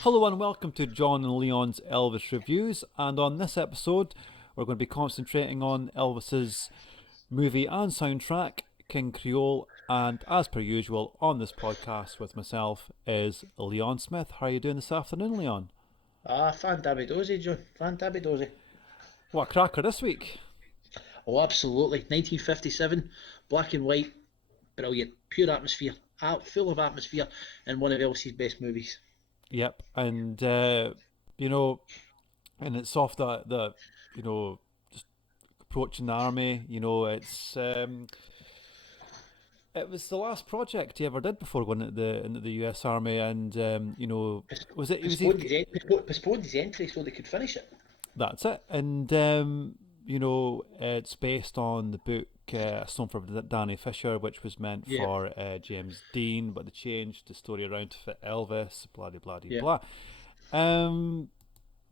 Hello and welcome to John and Leon's Elvis Reviews. And on this episode, we're going to be concentrating on Elvis's movie and soundtrack, King Creole. And as per usual, on this podcast with myself is Leon Smith. How are you doing this afternoon, Leon? Fantabitosi, John. Fantabitosi. What a cracker this week! Oh, absolutely. 1957, black and white, brilliant. Pure atmosphere, full of atmosphere, and one of Elsie's best movies. Yep, and you know, and it's off the just approaching the army. It was the last project he ever did before going into the U.S. Army, and was it? It was Postponed his entry so they could finish it. that's it, and it's based on the book A Stone for Danny Fisher, which was meant Yeah, for James Dean, but they changed the story around to fit Elvis. Blah blah blah yeah. blah. Um,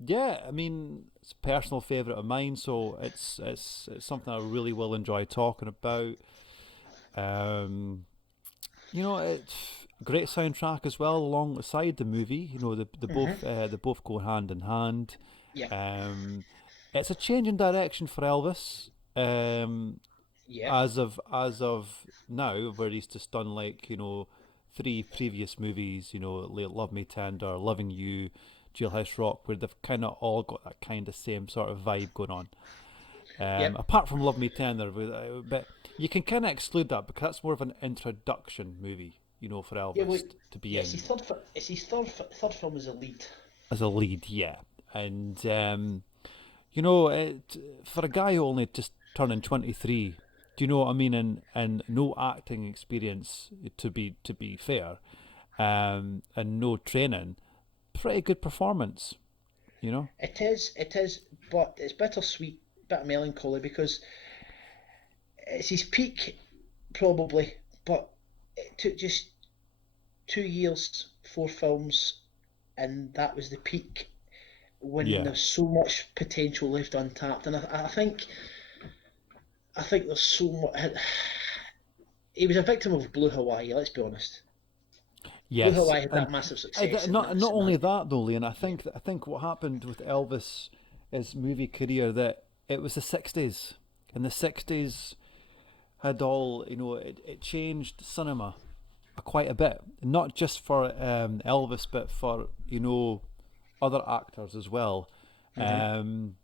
yeah, I mean, it's a personal favourite of mine, so it's something I really will enjoy talking about. Um, it's a great soundtrack as well alongside the movie. hmm They both go hand in hand. Yeah, Um, it's a change in direction for Elvis. yeah. As of now, where he's just done three previous movies. Love Me Tender, Loving You, Jailhouse Rock, where they've kind of all got that kind of same sort of vibe going on. Yep. Apart from Love Me Tender, but you can kind of exclude that because that's more of an introduction movie, for Yeah, well, Elvis to be yeah, it's in his third film as a lead. as a lead, yeah. And for a guy who only just turning 23, do you know what I mean? And no acting experience to be fair, and no training, pretty good performance, you know. It is, but it's bittersweet, bit of melancholy because it's his peak, probably, but it took just 2 years, four films, and that was the peak when Yeah, there's so much potential left untapped. And I think there's so much. He was a victim of Blue Hawaii. Let's be honest. Blue yes, Hawaii had and that massive success in not that only scenario. that though, Liam. I Yeah. think I think what happened with Elvis, his movie career, that it was the '60s, and the '60s had it changed cinema quite a bit, not just for Elvis, but for other actors as well, hmm um,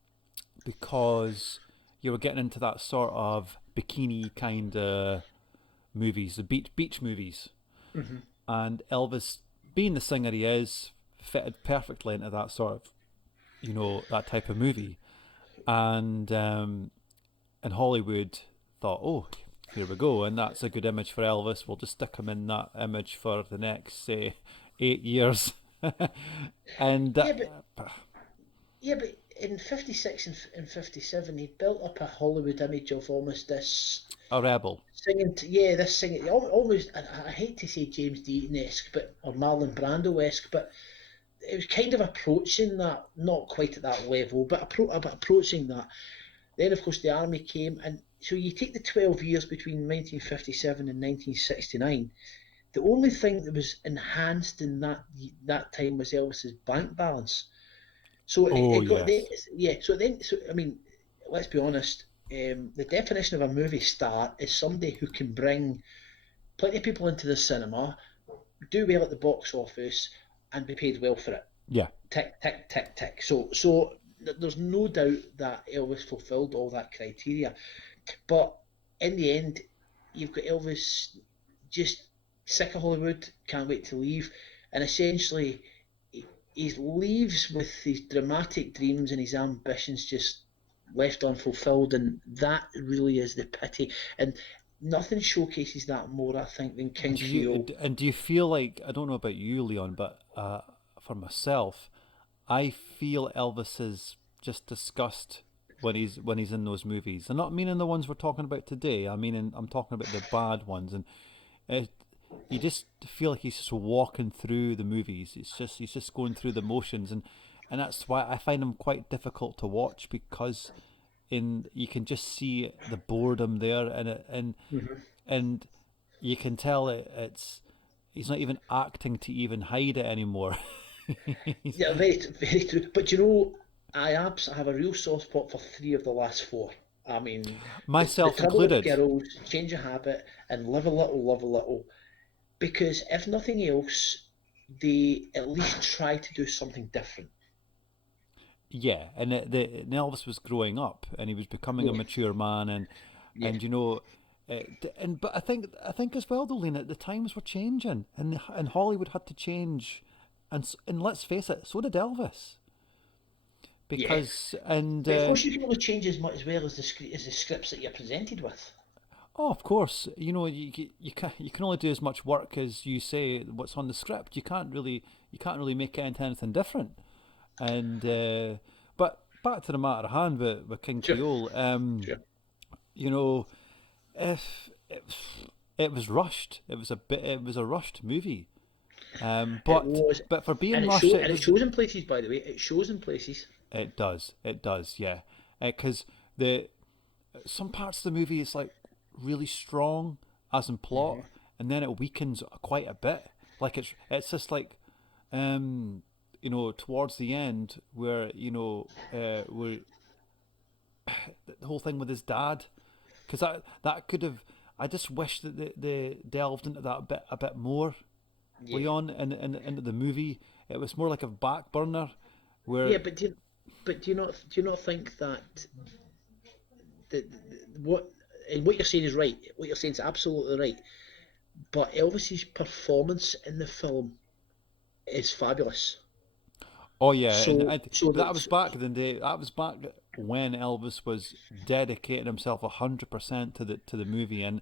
because you were getting into that sort of bikini kind of movies, the beach movies, hmm and Elvis, being the singer he is, fitted perfectly into that sort of that type of movie, and Hollywood thought, oh, here we go, and that's a good image for Elvis. We'll just stick him in that image for the next, say, 8 years, and Yeah, but in '56 and '57, he built up a Hollywood image of almost this a rebel. this singing, almost. I hate to say James Dean-esque, but or Marlon Brando-esque, but it was kind of approaching that, not quite at that level, but approaching that. Then, of course, the army came, and so you take the 12 years between 1957 and 1969. The only thing that was enhanced in that time was Elvis's bank balance. So Oh it got the yes, yeah. So I mean, let's be honest. The definition of a movie star is somebody who can bring plenty of people into the cinema, do well at the box office, and be paid well for it. yeah, Tick, tick, tick, tick. So there's no doubt that Elvis fulfilled all that criteria. But in the end, you've got Elvis just sick of Hollywood, can't wait to leave, and essentially he leaves with his dramatic dreams and his ambitions just left unfulfilled, and that really is the pity. And nothing showcases that more, I think, than King Creole. do you feel like, I don't know about you, Leon, but for myself, I feel Elvis is just disgust when he's in those movies. I'm not meaning the ones we're talking about today. I'm talking about the bad ones, and it, you just feel like he's just walking through the movies. He's just going through the motions, and that's why I find him quite difficult to watch because in you can just see the boredom there, Mm-hmm. and you can tell it's he's not even acting to even hide it anymore. Yeah, very, very true. But you know, I have a real soft spot for three of the last four. I mean, the Myself Trouble with included. Girls, Change of Habit, and Live a Little, Love a Little. Because if nothing else, they at least try to do something different. Yeah, and and Elvis was growing up, and he was becoming a Yeah, mature man, yeah, and and but I think as well, though, Lena, the times were changing, and Hollywood had to change, and let's face it, so did Elvis, yeah. because and But of course, you can only change as much as well as as the scripts that you're presented with. oh, of course, you can only do as much work as you say what's on the script. You can't really make it into anything different. And but back to the matter at hand with King Sure, Creole, sure. you know, if it was rushed, it was a rushed movie. It But was, for being and rushed, it it was. shows in places. By the way, it shows in places. It does, yeah. Because the some parts of the movie is like really strong as in Hmm. plot, and then it weakens quite a bit. Like it's just like towards the end where where the whole thing with his dad, because that could have. I just wish that they delved into that a bit more. Yeah, Way on and into the movie, it was more like a back burner, yeah. where But do you not think that what and what you're saying is right? What you're saying is absolutely right. But Elvis's performance in the film is fabulous. oh yeah, So so but that was that back in the day. That was back when Elvis was dedicating himself 100% to the movie, and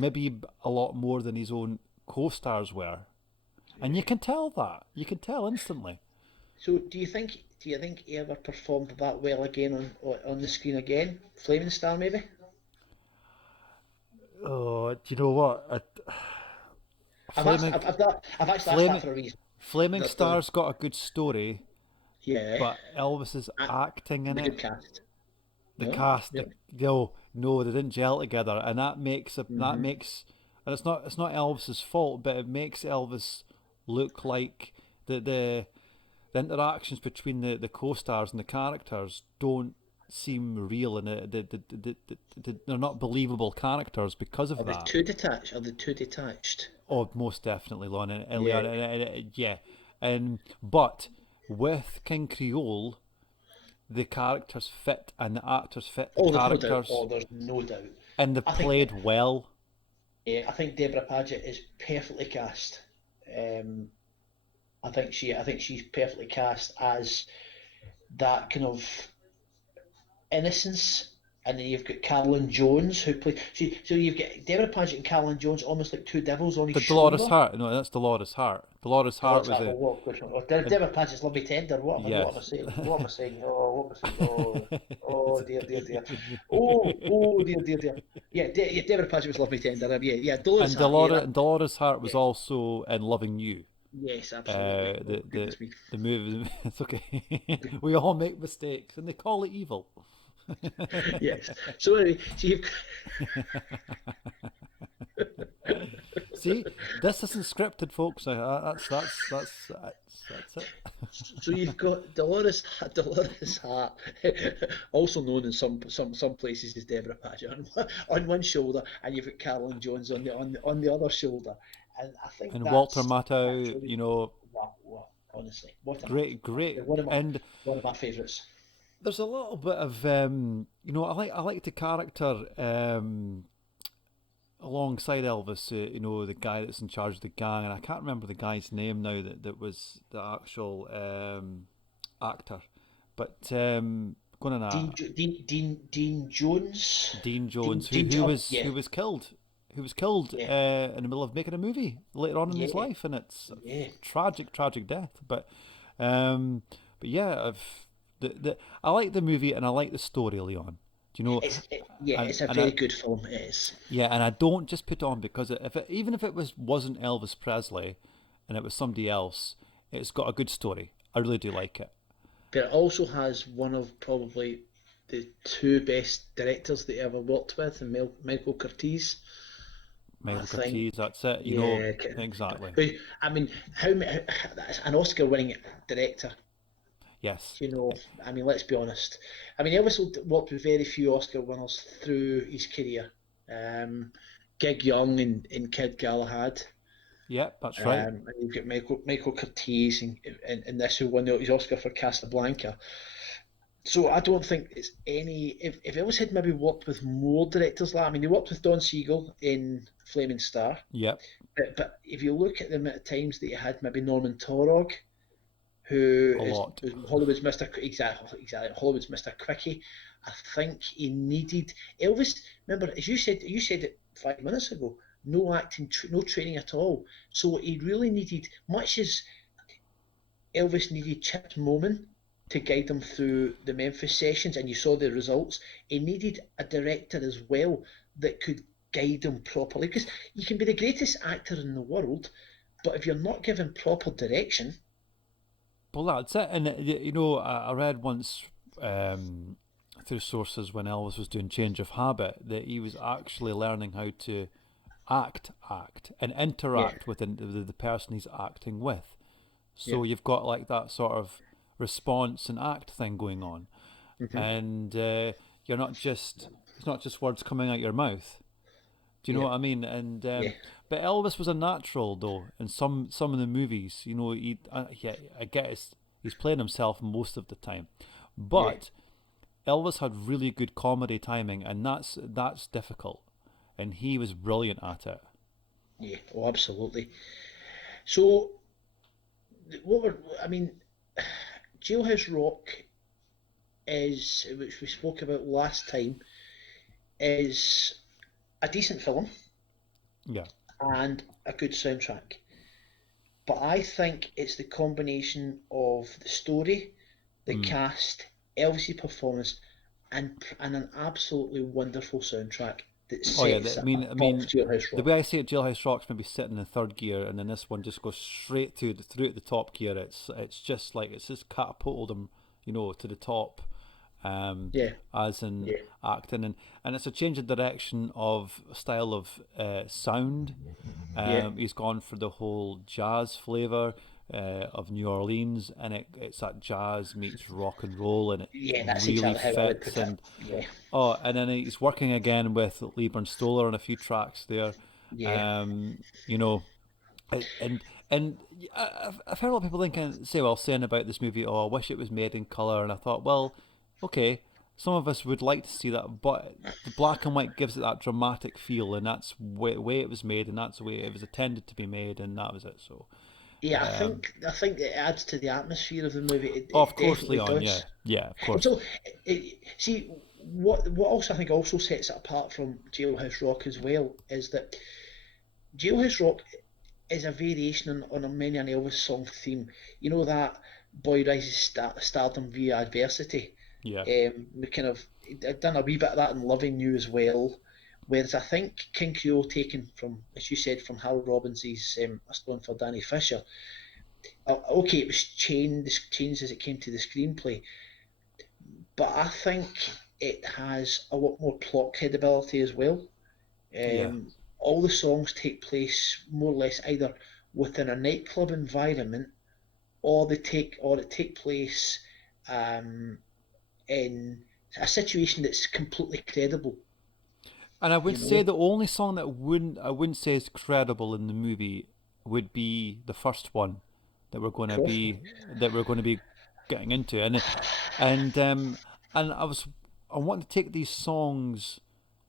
maybe a lot more than his own co-stars were. And you yeah. can tell that. You can tell instantly. So do you think he ever performed that well again on the screen again? Flaming Star maybe? Oh, do you know what? Flaming, I've actually asked that flaming, for a reason. Flaming There's Star's got a good story, yeah, but Elvis's acting in the it, good cast. the No, cast, really. no, they didn't gel together, and Hmm. and it's not Elvis's fault, but it makes Elvis look like the interactions between the co-stars and the characters don't seem real, and they're not believable characters because of Are the that. two detached? Are the two detached? Oh, most definitely, Lon and Yeah. Leon, yeah, and but with King Creole, the characters fit and the actors fit the Oh, there's no doubt. characters, Oh, there's no doubt. and they I think played well. yeah, I think Deborah Paget is perfectly cast. Um, I think she's perfectly cast as that kind of innocence. And then you've got Carolyn Jones who plays. So you've got Deborah Paget and Carolyn Jones almost like two devils on his The Dolores shoulder. Hart, no, that's Dolores Hart. Dolores The Lord's Hart was like, oh, a, what? Which one? Oh, and Deborah Paget's Love Me Tender. What am I yes. saying? What am I saying? Oh, what am I saying? Oh, oh dear, dear, dear. Oh, dear, dear, dear. Yeah, yeah, Deborah Paget was Love Me Tender. Yeah, yeah, Dolores and Hart. Yeah, Dolores Hart was yeah. also in Loving You. Yes, absolutely. Uh, Oh, the the goodness me. the movie. It's okay. We all make mistakes, and they call it evil. Yes. So anyway, so you've See, this isn't scripted, folks. That's it. so you've got Dolores Hart, also known in some places as Deborah Paget, on one shoulder, and you've got Carolyn Jones on the other shoulder, and I think And Walter that's Matthau, really wow, wow, honestly, what an actor! great, great, and One of my favourites. there's a little bit of I like the character alongside Elvis, the guy that's in charge of the gang, and I can't remember the guy's name now that was the actual actor, but going on Dean Jones, Dean Jones, who Dean, who oh, was yeah, who was killed, yeah, in the middle of making a movie later on in his yeah, life, and it's a yeah. tragic death. Um, but yeah, I like the movie and I like the story, Leon. Do you know? Yeah, And it's a and I, very good film. It is. yeah, and I don't just put it on because even if it wasn't Elvis Presley, and it was somebody else, it's got a good story. I really do like it. But it also has one of probably the two best directors that he ever worked with, and Michael Curtiz. I Michael think. Curtiz, that's it. Yeah, Exactly. who, I mean, that's an Oscar-winning director. Yes. I mean, let's be honest. I mean, Elvis worked with very few Oscar winners through his career. Um, Gig Young and Kid Galahad. Yep, that's right. And you've got Michael Curtiz in this, who won his Oscar for Casablanca. So I don't think it's any. If Elvis had maybe worked with more directors, like, I mean, he worked with Don Siegel in Flaming Star, Yep, but if you look at the amount of times that he had maybe Norman Torog, who a is lot. was Hollywood's Mister, exactly Hollywood's Mister Quickie. I think he needed Elvis. Remember, as you said it 5 minutes ago. No acting, no training at all. So he really needed, much as Elvis needed Chip Moman to guide him through the Memphis sessions, and you saw the results. He needed a director as well that could guide him properly, because you can be the greatest actor in the world, but if you're not given proper direction. Well, that's it. And I read once um, through sources when Elvis was doing Change of Habit that he was actually learning how to act, and Yeah. interact with the person he's acting with. Yeah. So you've got like that sort of response and act thing going on, Hmm. and you're not just it's not just words coming out your mouth. Do you know Yeah. what I mean? And Yeah. but Elvis was a natural though in some of the movies. I guess he's playing himself most of the time, Yeah. but Elvis had really good comedy timing, and that's difficult, and he was brilliant at it. Yeah. Oh, absolutely. So what were I mean, Jailhouse Rock is, which we spoke about last time, is a decent film Yeah. and a good soundtrack. But I think it's the combination of the story, the Mm. cast, Elvis's performance, and an absolutely wonderful soundtrack that Oh yeah. sets I above mean, Jailhouse the way Rock. I see it, Jailhouse Rock's maybe sitting in third gear, and then this one just goes straight through at the top gear. It's just like it's just catapulted them, to the top, um, Yeah, as in yeah, acting, and it's a change of direction of style of sound. yeah, He's gone for the whole jazz flavor of New Orleans, and it's that jazz meets rock and roll, and it yeah. That's really exactly how I would fits. put it. And Yeah, and then he's working again with Lieber Stoller on a few tracks there. yeah, Um, you know, and I've heard a lot of people saying about this movie, oh, I wish it was made in color, and I thought, well, okay, some of us would like to see that, but the black and white gives it that dramatic feel, and that's the way it was made, and that's the way it was intended to be made, and that was it. So, yeah. um, I think it adds to the atmosphere of the movie. oh, It of course, definitely Leon, yeah, does. yeah, of And course, so, see, what also I think also sets it apart from Jailhouse Rock as well is that Jailhouse Rock is a variation on many an Elvis song theme. You know that Boy Rises Stardom via adversity. yeah, We kind of I've done a wee bit of that in Loving You as well. Whereas I think King Creole, taken from, as you said, from Harold Robbins's A Stone for Danny Fisher. Okay, it was changed as it came to the screenplay, but I think it has a lot more plot credibility as well. yeah. All the songs take place more or less either within a nightclub environment, or it take place um, in a situation that's completely credible. And I would You say know, the only song that wouldn't say is credible in the movie would be the first one that we're going to Croft. be that we're going to be getting into, and and I want to take these songs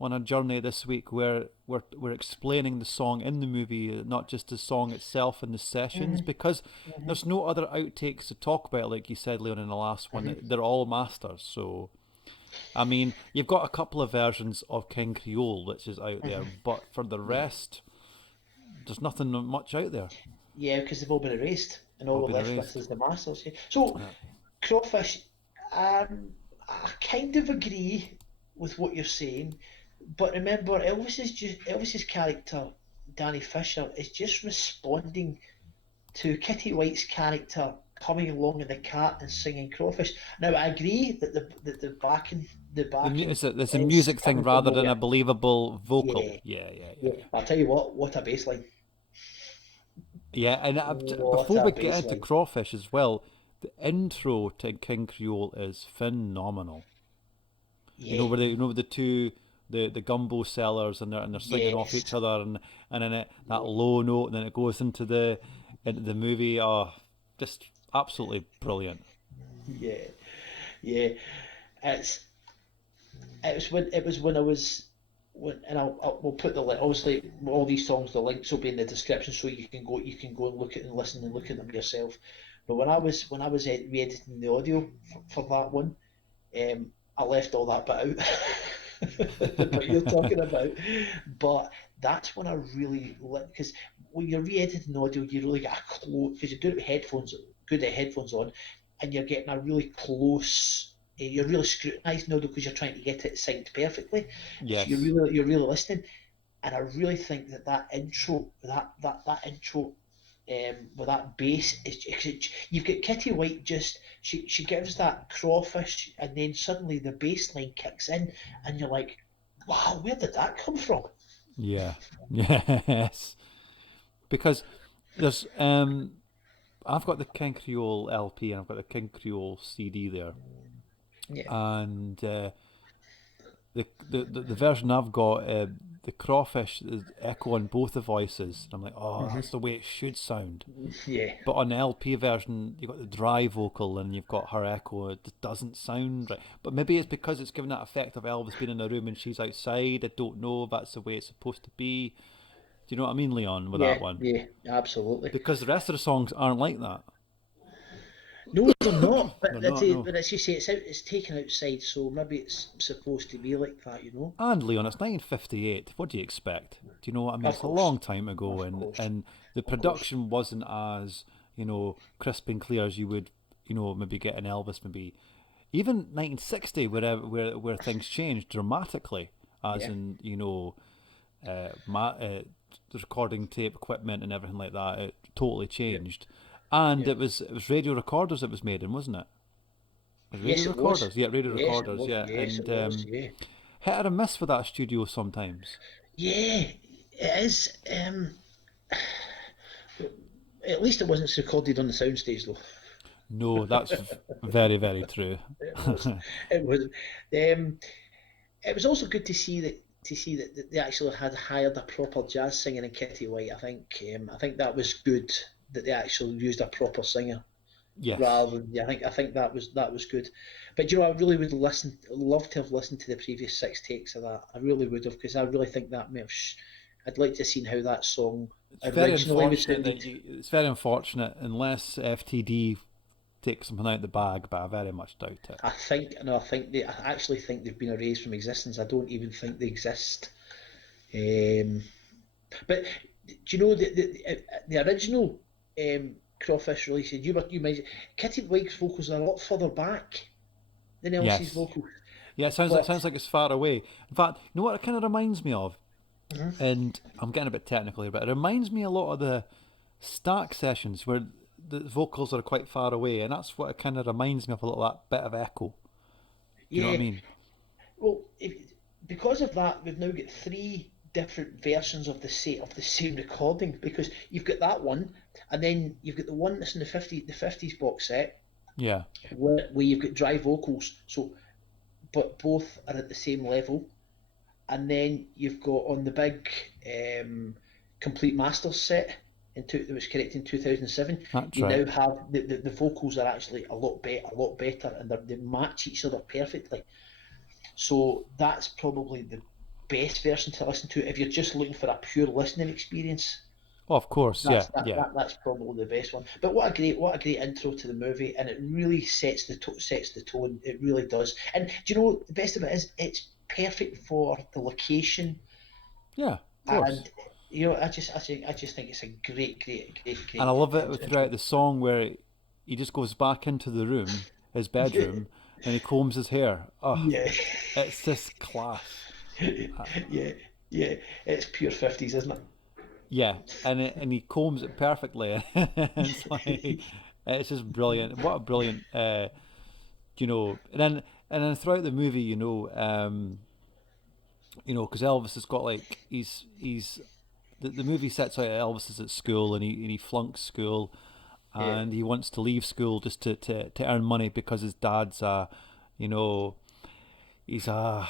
on a journey this week where we're explaining the song in the movie, not just the song itself in the sessions, Mm-hmm, because mm-hmm, there's no other outtakes to talk about, like you said, Leon, in the last one. mm-hmm. They're all masters, so I mean, you've got a couple of versions of King Creole which is out there, Mm-hmm. but for the Yeah, rest, there's nothing much out there. yeah, because they've all been erased, and all All we're been left with erased. is the masters. Yeah. So Yeah. Crawfish, I kind of agree with what you're saying, but remember, Elvis's character, Danny Fisher, is just responding to Kitty White's character coming along in the cart and singing Crawfish. Now, I agree that the backing the backing it's a is music thing coming from rather than a nowhere. believable vocal. Yeah, Yeah, yeah, yeah. yeah. I'll tell you what a bass line. Yeah, and What before a we get bass into line. Crawfish as well, the intro to King Creole is phenomenal. You know Yeah, where the two the gumbo sellers and they're singing off yes, each other and then that yeah, low note and then it goes into the movie. Oh, just absolutely brilliant. yeah, yeah. It's it was when I was and we'll put the obviously all these songs, the links will be in the description so you can go and look at and listen and look at them yourself. But when I was re-editing the audio for that one, I left all that bit out that you're talking about. But that's when I really because when you're re-editing audio, you really get a close because you do it with headphones, good headphones on, and you're getting a really close. You're really scrutinising audio because you're trying to get it synced perfectly. So Yes. you're really listening, and I really think that intro that intro with that bass is you've got Kitty White just she gives that crawfish and then suddenly the bass line kicks in and you're like, wow, where did that come from? Yeah. Yes. Because there's I've got the King Creole LP and I've got the King Creole CD there, Yeah. and the version I've got, the crawfish is echo on both the voices. And I'm like, oh, that's the way it should sound. Yeah. But on the LP version, you've got the dry vocal and you've got her echo. It just doesn't sound right. But maybe it's because it's given that effect of Elvis being in the room and she's outside. I don't know if that's the way it's supposed to be. Do you know what I mean, Leon, with that Yeah. one? Yeah. Absolutely. Because the rest of the songs aren't like that. No, they're not. They're not, no. But as you say, it's taken outside, so maybe it's supposed to be like that, you know. And Leon, it's 1958. What do you expect? Do you know what I mean? Of It's a course. long time ago, Of and course. the Of course. production wasn't as crisp and clear as you would maybe get in Elvis, maybe even 1960, where things changed dramatically, as Yeah. in the recording tape equipment and everything like that. It totally Yeah. changed, and Yeah. it was radio recorders it was made in, wasn't it? It was radio Yes, it was. recorders, yeah, radio Yes, it recorders, was. yeah, Yes, it and was. Yeah. hit or miss with that studio sometimes. Yeah, it is. At least it wasn't recorded on the soundstage, though. No, that's very, very true. It wasn't. It wasn't. Um, it was also good to see that they actually had hired a proper jazz singer in Kitty White. I think that was good that they actually used a proper singer Yes, rather than. Yeah, I think that was good. But you know, I really would love to have listened to the previous six takes of that. I really would have because I really think that may have. I'd like to have seen how that song it's very originally was unfortunate sounded. that it's very unfortunate unless FTD takes something out of the bag, but I very much doubt it. I think they. I actually think they've been erased from existence. I don't even think they exist. Um, but do you know the original Crawfish release? You mentioned Kitty Blake's vocals are a lot further back than Elsie's Yes, vocals, yeah, it but sounds like it's far away. In fact, you know what it kind of reminds me of, Mhm. and I'm getting a bit technical here, but it reminds me a lot of the Stark sessions where the vocals are quite far away, and that's what it kind of reminds me of, a little that bit of echo. Do you know what yeah. I mean? Well, because of that, we've now got three different versions of the same recording because you've got that one, and then you've got the one that's in the 50s box set Yeah, where you've got dry vocals. So but both are at the same level. And then you've got on the big complete masters set that was correct in 2007. that's You right. now have the vocals are actually a lot better, and they match each other perfectly. So that's probably the best version to listen to if you're just looking for a pure listening experience. Oh, of course, yeah, yeah. That's probably the best one. But what a great intro to the movie, and it really sets the tone. It really does. And do you know the best of it is it's perfect for the location, Yeah, of course. and you know I just think it's a And I great love it throughout intro. the song where he just goes back into the room, his Yeah, bedroom, and he combs his hair. Oh, yeah, it's just class. Uh, yeah, yeah. It's pure 50s, isn't yeah, and he combs it perfectly. It's like it? it's just brilliant. What a brilliant, and then and then throughout the movie, because Elvis has got like he's the movie sets out Elvis is at school and he flunks school Yeah, and he wants to leave school just to earn money because his dad's you know, he's a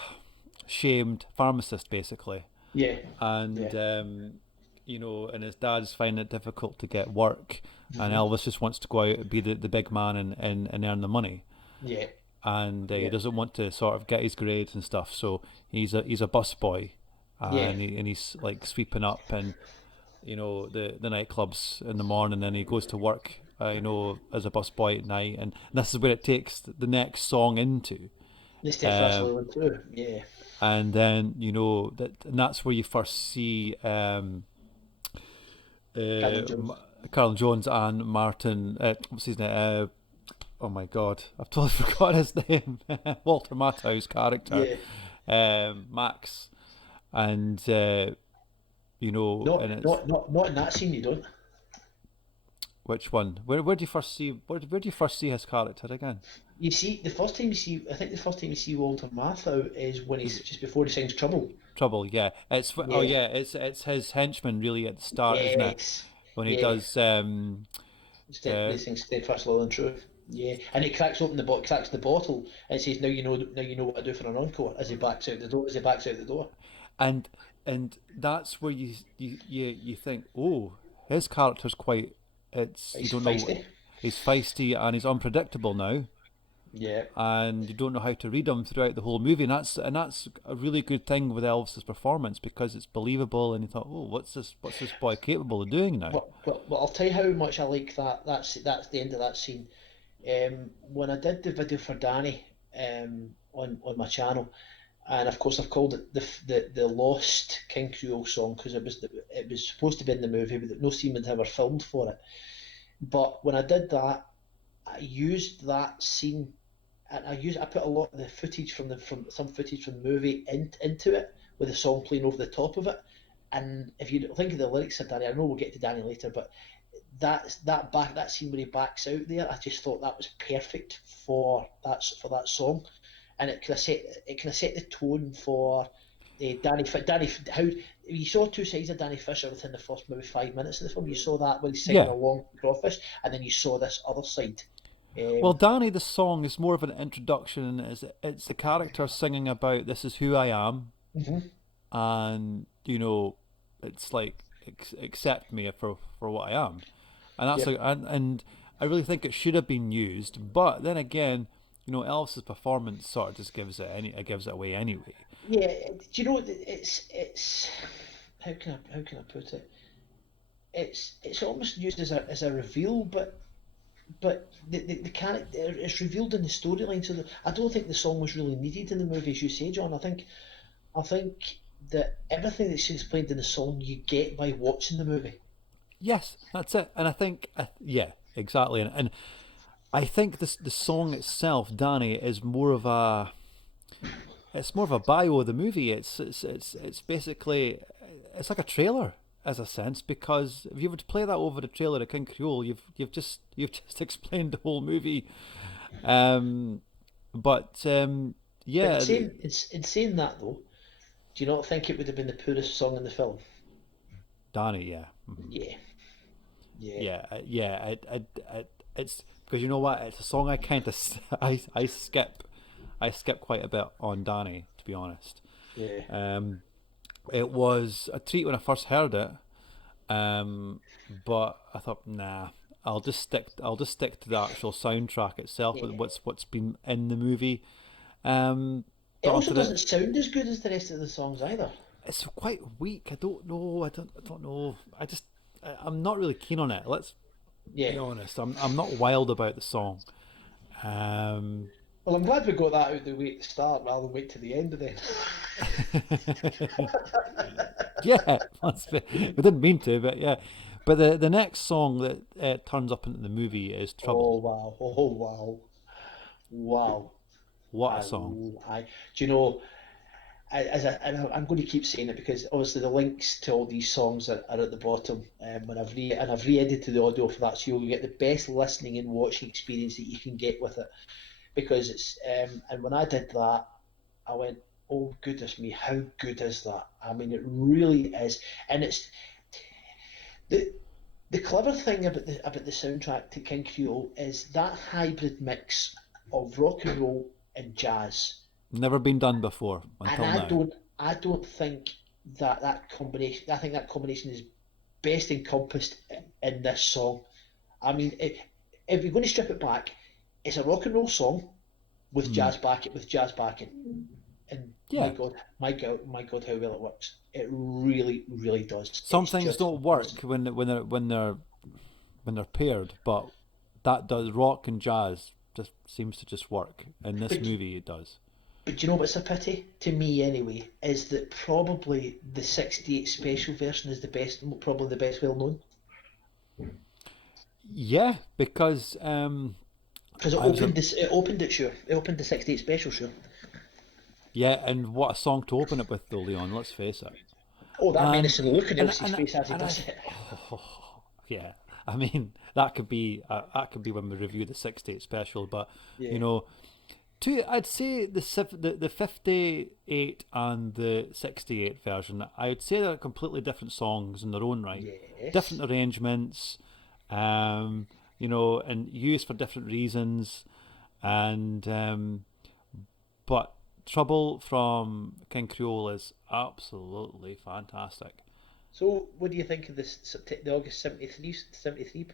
shamed pharmacist basically, yeah, and yeah. and his dad's finding it difficult to get work, and Hmm. Elvis just wants to go out and be the big man and earn the money, Yeah, and he yeah, doesn't want to sort of get his grades and stuff. So he's a bus boy, yeah. and he's like sweeping up and the nightclubs in the morning, and he goes to work. As a bus boy at night, and this is where it takes the next song into, The steadfast um, loyal too. Yeah. and then and that's where you first see Cannon uh, Jones. Carl Jones and Martin. What's his name? Oh my God, I've totally forgot his name. Walter Matthau's character, Yeah. Max, and Not and it's not not not in that scene. You don't. which one? Where do you first see where do you first see his character again? You see, the first time you see, I think the first time you see Walter Matthau is when he's Is just before he signs Trouble. Trouble? Yeah, oh Yeah. yeah, it's his henchman really at the start, isn't it? Yes. When he Yeah. does They uh, sing steadfast loyal and true. Yeah. And he cracks the bottle and says, now you know what to do for an encore." As he backs out the door. As he backs out the door. and and that's where you think, oh, his character's quite. It's you He's don't know, feisty. he's feisty and he's unpredictable now, Yeah. and you don't know how to read him throughout the whole movie, and that's a really good thing with Elvis's performance because it's believable, and you thought, oh, what's this boy capable of doing now? Well, I'll tell you how much I like that. That's the end of that scene. When I did the video for Danny on my channel, and of course I've called it the Lost King Creole song because it was supposed to be in the movie, but no scene had ever filmed for it. But when I did that, I used that scene, and I put a lot of the footage from some footage from the movie into it with the song playing over the top of it. And if you think of the lyrics of Danny, I know we'll get to Danny later, but that scene where he backs out there, I just thought that was perfect for that song, and it kind of set the tone for Danny. How you saw two sides of Danny Fisher within the first maybe 5 minutes of the film. You saw that when he's singing Yeah. along to Crawfish, and then you saw this other side. Well, Um, Danny, the song is more of an introduction. It's the character singing about this is who I am, mhm. and it's like accept me for what I am, and that's Yep. like and I really think it should have been used, but then again, Elvis's performance sort of just it gives it away anyway. Yeah. Do you know it's how can I put it? It's almost used as a reveal, but the character is revealed in the storyline. So I don't think the song was really needed in the movie, as you say, John. I think that everything that's explained in the song you get by watching the movie. Yes, that's it, and I think yeah, exactly, and I think the song itself, Danny, is more of a it's more of a bio of the movie. It's basically it's like a trailer as a sense because if you were to play that over the trailer of King Creole, you've just explained the whole movie. Um, but But yeah, in saying that though, do you not think it would have been the poorest song in the film? Danny, yeah, mhm. Yeah, yeah, yeah. It's because you know what? It's a song I kind of I skip quite a bit on Danny, to be honest. yeah. Um, it was a treat when I first heard it, but I thought, nah, I'll just stick to the actual soundtrack itself with Yeah. what's been in the movie. Um, It but also onto the doesn't sound as good as the rest of the songs either. it's quite weak. I don't know. I don't know. I'm not really keen on it. Let's Yeah. be honest. I'm not wild about the song. Um, Well, I'm glad we got that out of the way at the start rather than wait to the end of it. yeah, we didn't mean to, but yeah. But the next song that turns up in the movie is Oh Trouble. wow! Oh wow! Wow! What a I, song! I, do you know? I'm going to keep saying it because obviously the links to all these songs are at the bottom, and I've re-edited the audio for that, so you'll get the best listening and watching experience that you can get with it. because it's and when I did that, I went, oh goodness me, how good is that? I mean, it really is, and it's the the clever thing about the soundtrack to King Creole is that hybrid mix of rock and roll and jazz, Never been done before and until now. I don't think that combination. I think that combination is best encompassed in this song. I mean, if you're going to strip it back, it's a rock and roll song Hmm. with jazz backing, and my Yeah, God, my God, how well it works! It really, really does. some It's things just don't fantastic. work when they're paired, but that does. Rock and jazz just seems to just work. In this But movie, it does. but you know what's a pity to me anyway is that probably the '68 special version is the best, probably the best well known Yeah, because because I was a it opened the '68 special show. yeah, and what a song to open it with, though, Leon. Let's face it. Oh, that Um, menacing look on and Elsie's and face as he and I, does it. yeah, I mean that could be when we review the '68 special, but you Yeah, know, I'd say the 58 and the 68 version. I would say they're completely different songs in their own right, yes. different arrangements, um, and used for different reasons, and but Trouble from King Creole is absolutely fantastic. So, what do you think of the August '73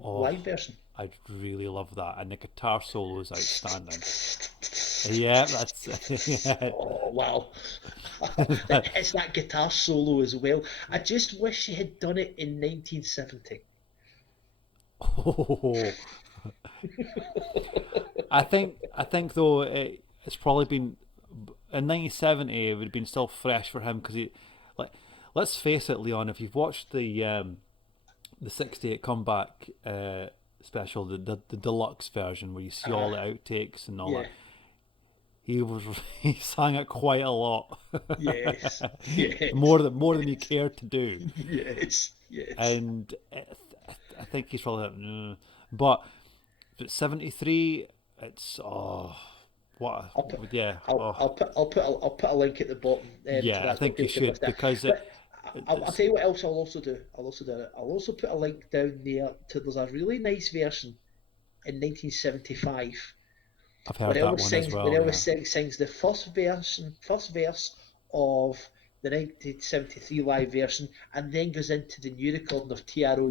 Oh, live version? I'd really love that, and the guitar solo is outstanding. Yeah, that's yeah. Oh wow, it's that guitar solo as well. I just wish she had done it in 1970. Oh, I think though it's probably been in 1970 it would have been still fresh for him because he like let's face it, Leon. If you've watched the '68 comeback special, the deluxe version where you see Uh, all the outtakes and all yeah, that, he was he sang it quite a lot, yes, yes, more than he yes, cared to do, yes, yes. and I think he's probably like, but '73, it's what I'll put, yeah I'll put a link at the bottom to yeah I that so think you people can should list that. because But I'll it's tell you what else I'll also do. I'll also put a link down there to there's a really nice version in 1975 I've heard that one as when well. Elvis Yeah, sings the first verse of the 1973 live version, and then goes into the new recording of Trouble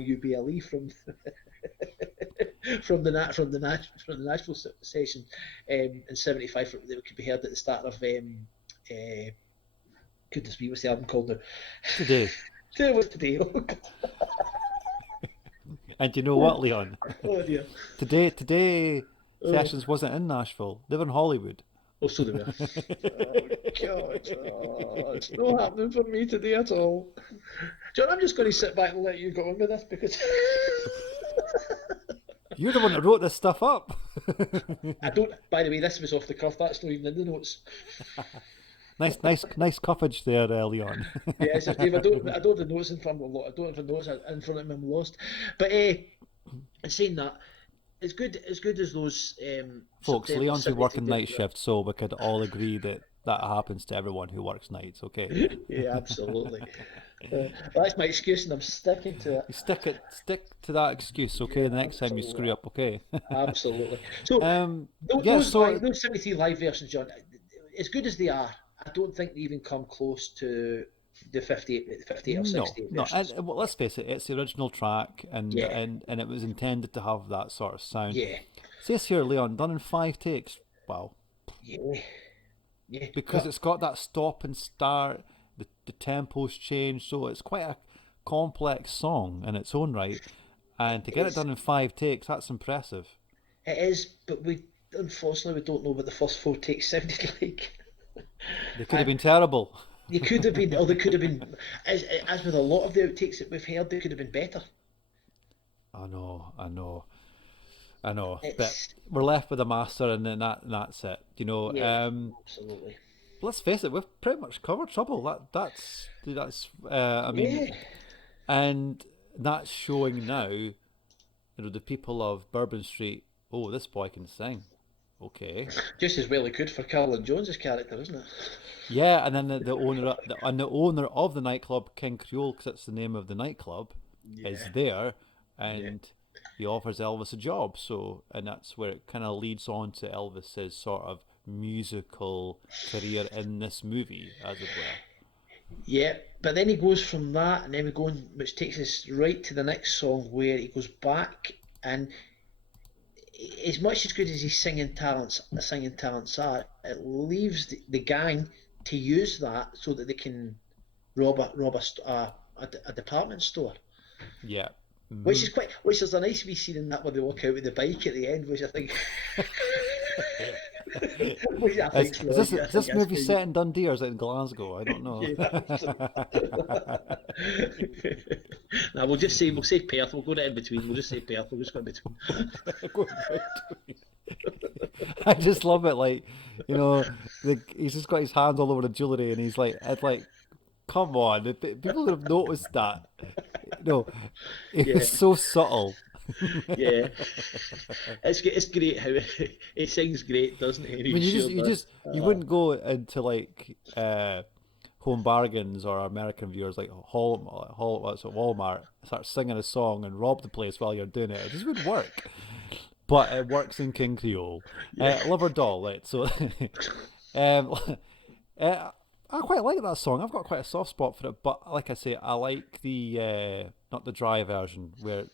from the Nashville session in '75 that could be heard at the start of uh, goodness me, what's the album called now? today. What's today? Oh, And you know what, Leon? oh dear. Today Oh, sessions wasn't in Nashville. They were in Hollywood. oh, so they were. Oh God, it's not happening for me today at all. John, I'm just going to sit back and let you go on with this because You're the one that wrote this stuff up. I don't. By the way, this was off the cuff. That's not even in the notes. Nice coverage there, Leon. Yes, Dave. I don't have the notes in front of me. I don't have the notes in front of me. I'm lost. But saying that, as good as those Folks, September Leon's been '73 working night versions are. shift, so we could all agree that that happens to everyone who works nights. Okay, Yeah, absolutely. That's my excuse, and I'm sticking to it. you stick to that excuse. Okay, Yeah, the next time you screw absolutely, up. Okay. absolutely. So Yeah. So those '73 live versions, John, as good as they are, I don't think they even come close to the 58 or no, '68 no, and versions. well, let's face it, it's the original track, and Yeah, and and it was intended to have that sort of sound. yeah, Says here, Leon, done in 5 takes. Wow, yeah, yeah. because But it's got that stop and start, the tempo's changed, so it's quite a complex song in its own right. And to get it it's done in 5 takes, that's impressive. it is. But we unfortunately we don't know what the first four takes sounded like. They could have And been terrible. they could have been, or they could have been, as with a lot of the outtakes that we've heard, they could have been better. I know, but It's we're left with a master, and then that's it. yeah, absolutely. Let's face it, we've pretty much covered Trouble. That's. I mean, Yeah, and that's showing now. The people of Bourbon Street. Oh, this boy can sing. Okay. Just as well he could for Carlin Jones's character, isn't it? Yeah, and then the owner of the nightclub, King Creole, because it's the name of the nightclub, Yeah, is there, yeah, and he offers Elvis a job. So, and that's where it kind of leads on to Elvis's sort of musical career in this movie, as it were. yeah. But then he goes from that, and then we go on, which takes us right to the next song where he goes back, and as much as good as his singing talents are, it leaves the gang to use that so that they can rob a department store. Yeah. Which Hmm. is quite, which is a nice wee scene in that where they walk out with the bike at the end, which I think, which I Is, think's is really this good. I is think this that's movie quite set in Dundee or is it in Glasgow? I don't know. good. Now we'll say Perth. We'll go to in between. We'll just say Perth. We'll just go in between. I just love it. Like, he's just got his hands all over the jewelry, and he's like, it's like, come on, people would have noticed that. No, it Yeah, was so subtle. yeah. It's great how he sings great, doesn't he? I He mean, sure does. you wouldn't go into like Home Bargains or American viewers like what's it, Walmart, start singing a song and rob the place while you're doing it. It just wouldn't work. But it works in King Creole. Yeah, Love or Doll, right? So, um, uh, I quite like that song. I've got quite a soft spot for it. But like I say, I like the not the dry version where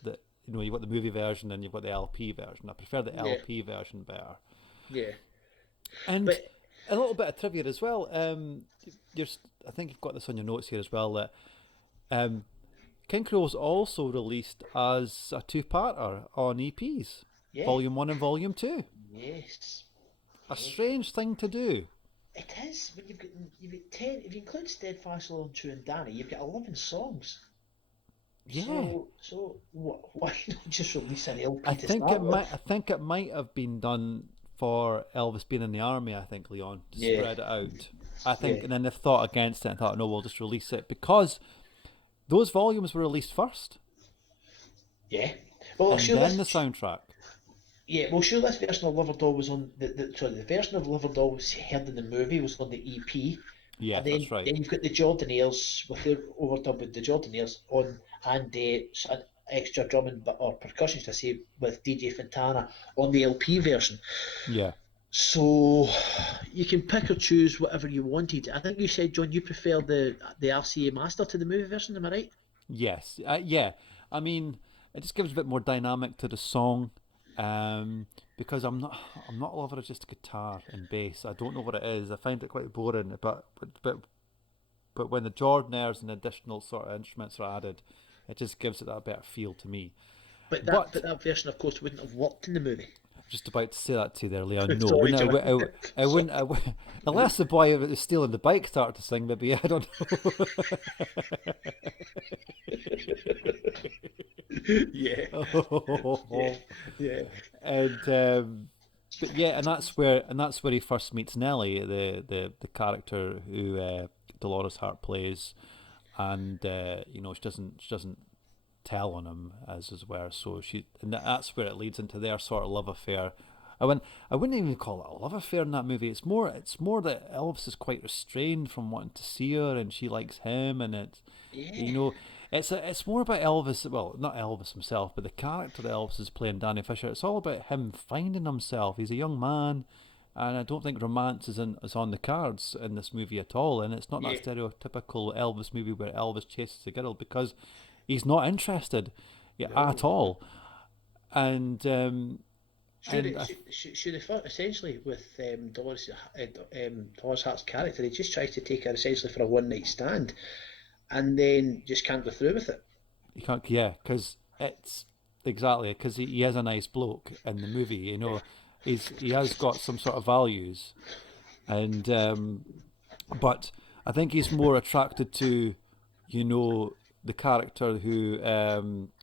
you've got the movie version and you've got the LP version. I prefer the yeah, LP version better. yeah. And But a little bit of trivia as well. I think you've got this on your notes here as well. That um, King Creole also released as a two-parter on EPs, yeah, Volume One and Volume Two. yes, A yeah. strange thing to do. It is when you've got 10. If you include Steadfast, Loyal, and True and Danny, you've got 11 songs. Yeah, Why not just release an LP to start I with? think it might have been done for Elvis being in the army. I think Leon to Yeah, spread it out. I yeah, think, and then they thought against it and thought, no, we'll just release it because those volumes were released first, yeah. Well, and sure then this. the soundtrack. Yeah, well, sure this version of Liverdoll was on sorry, the version of Liverdoll was heard in the movie was on the EP, Yeah, and that's right. then you've got the Jordanaires with their overdub with the Jordanaires on, and an extra drumming or percussion, should I say, with DJ Fontana on the LP version. Yeah. So you can pick or choose whatever you wanted. I think you said, John, you prefer the RCA master to the movie version. Am I right? Yes. Yeah. I mean, it just gives a bit more dynamic to the song. Um, because I'm not a lover of just guitar and bass. I don't know what it is. I find it quite boring. But when the Jordanaires and additional sort of instruments are added, it just gives it that better feel to me. But But that version, of course, wouldn't have worked in the movie. I'm just about to say that to you there, Leon. No, Sorry, wouldn't John. I wouldn't. Unless the boy who was stealing the bike started to sing, maybe I don't know. Yeah, yeah, yeah, and but yeah, and that's where he first meets Nellie, the character who Dolores Hart plays, and she doesn't tell on him as it were. So that's where it leads into their sort of love affair. I wouldn't even call it a love affair in that movie. It's more that Elvis is quite restrained from wanting to see her, and she likes him, and yeah, you know, it's more about Elvis. Well, not Elvis himself, but the character that Elvis is playing, Danny Fisher. It's all about him finding himself. He's a young man, and I don't think romance is on the cards in this movie at all. And it's not yeah. that stereotypical Elvis movie where Elvis chases a girl because he's not interested, yeah, No, at no. all. And Should and it should have essentially with Dolores Hart's character, he just tries to take her essentially for a one night stand, and then just can't go through with it. you can't, yeah, because it's exactly because he is a nice bloke in the movie. He has got some sort of values, and but I think he's more attracted to, you know, the character who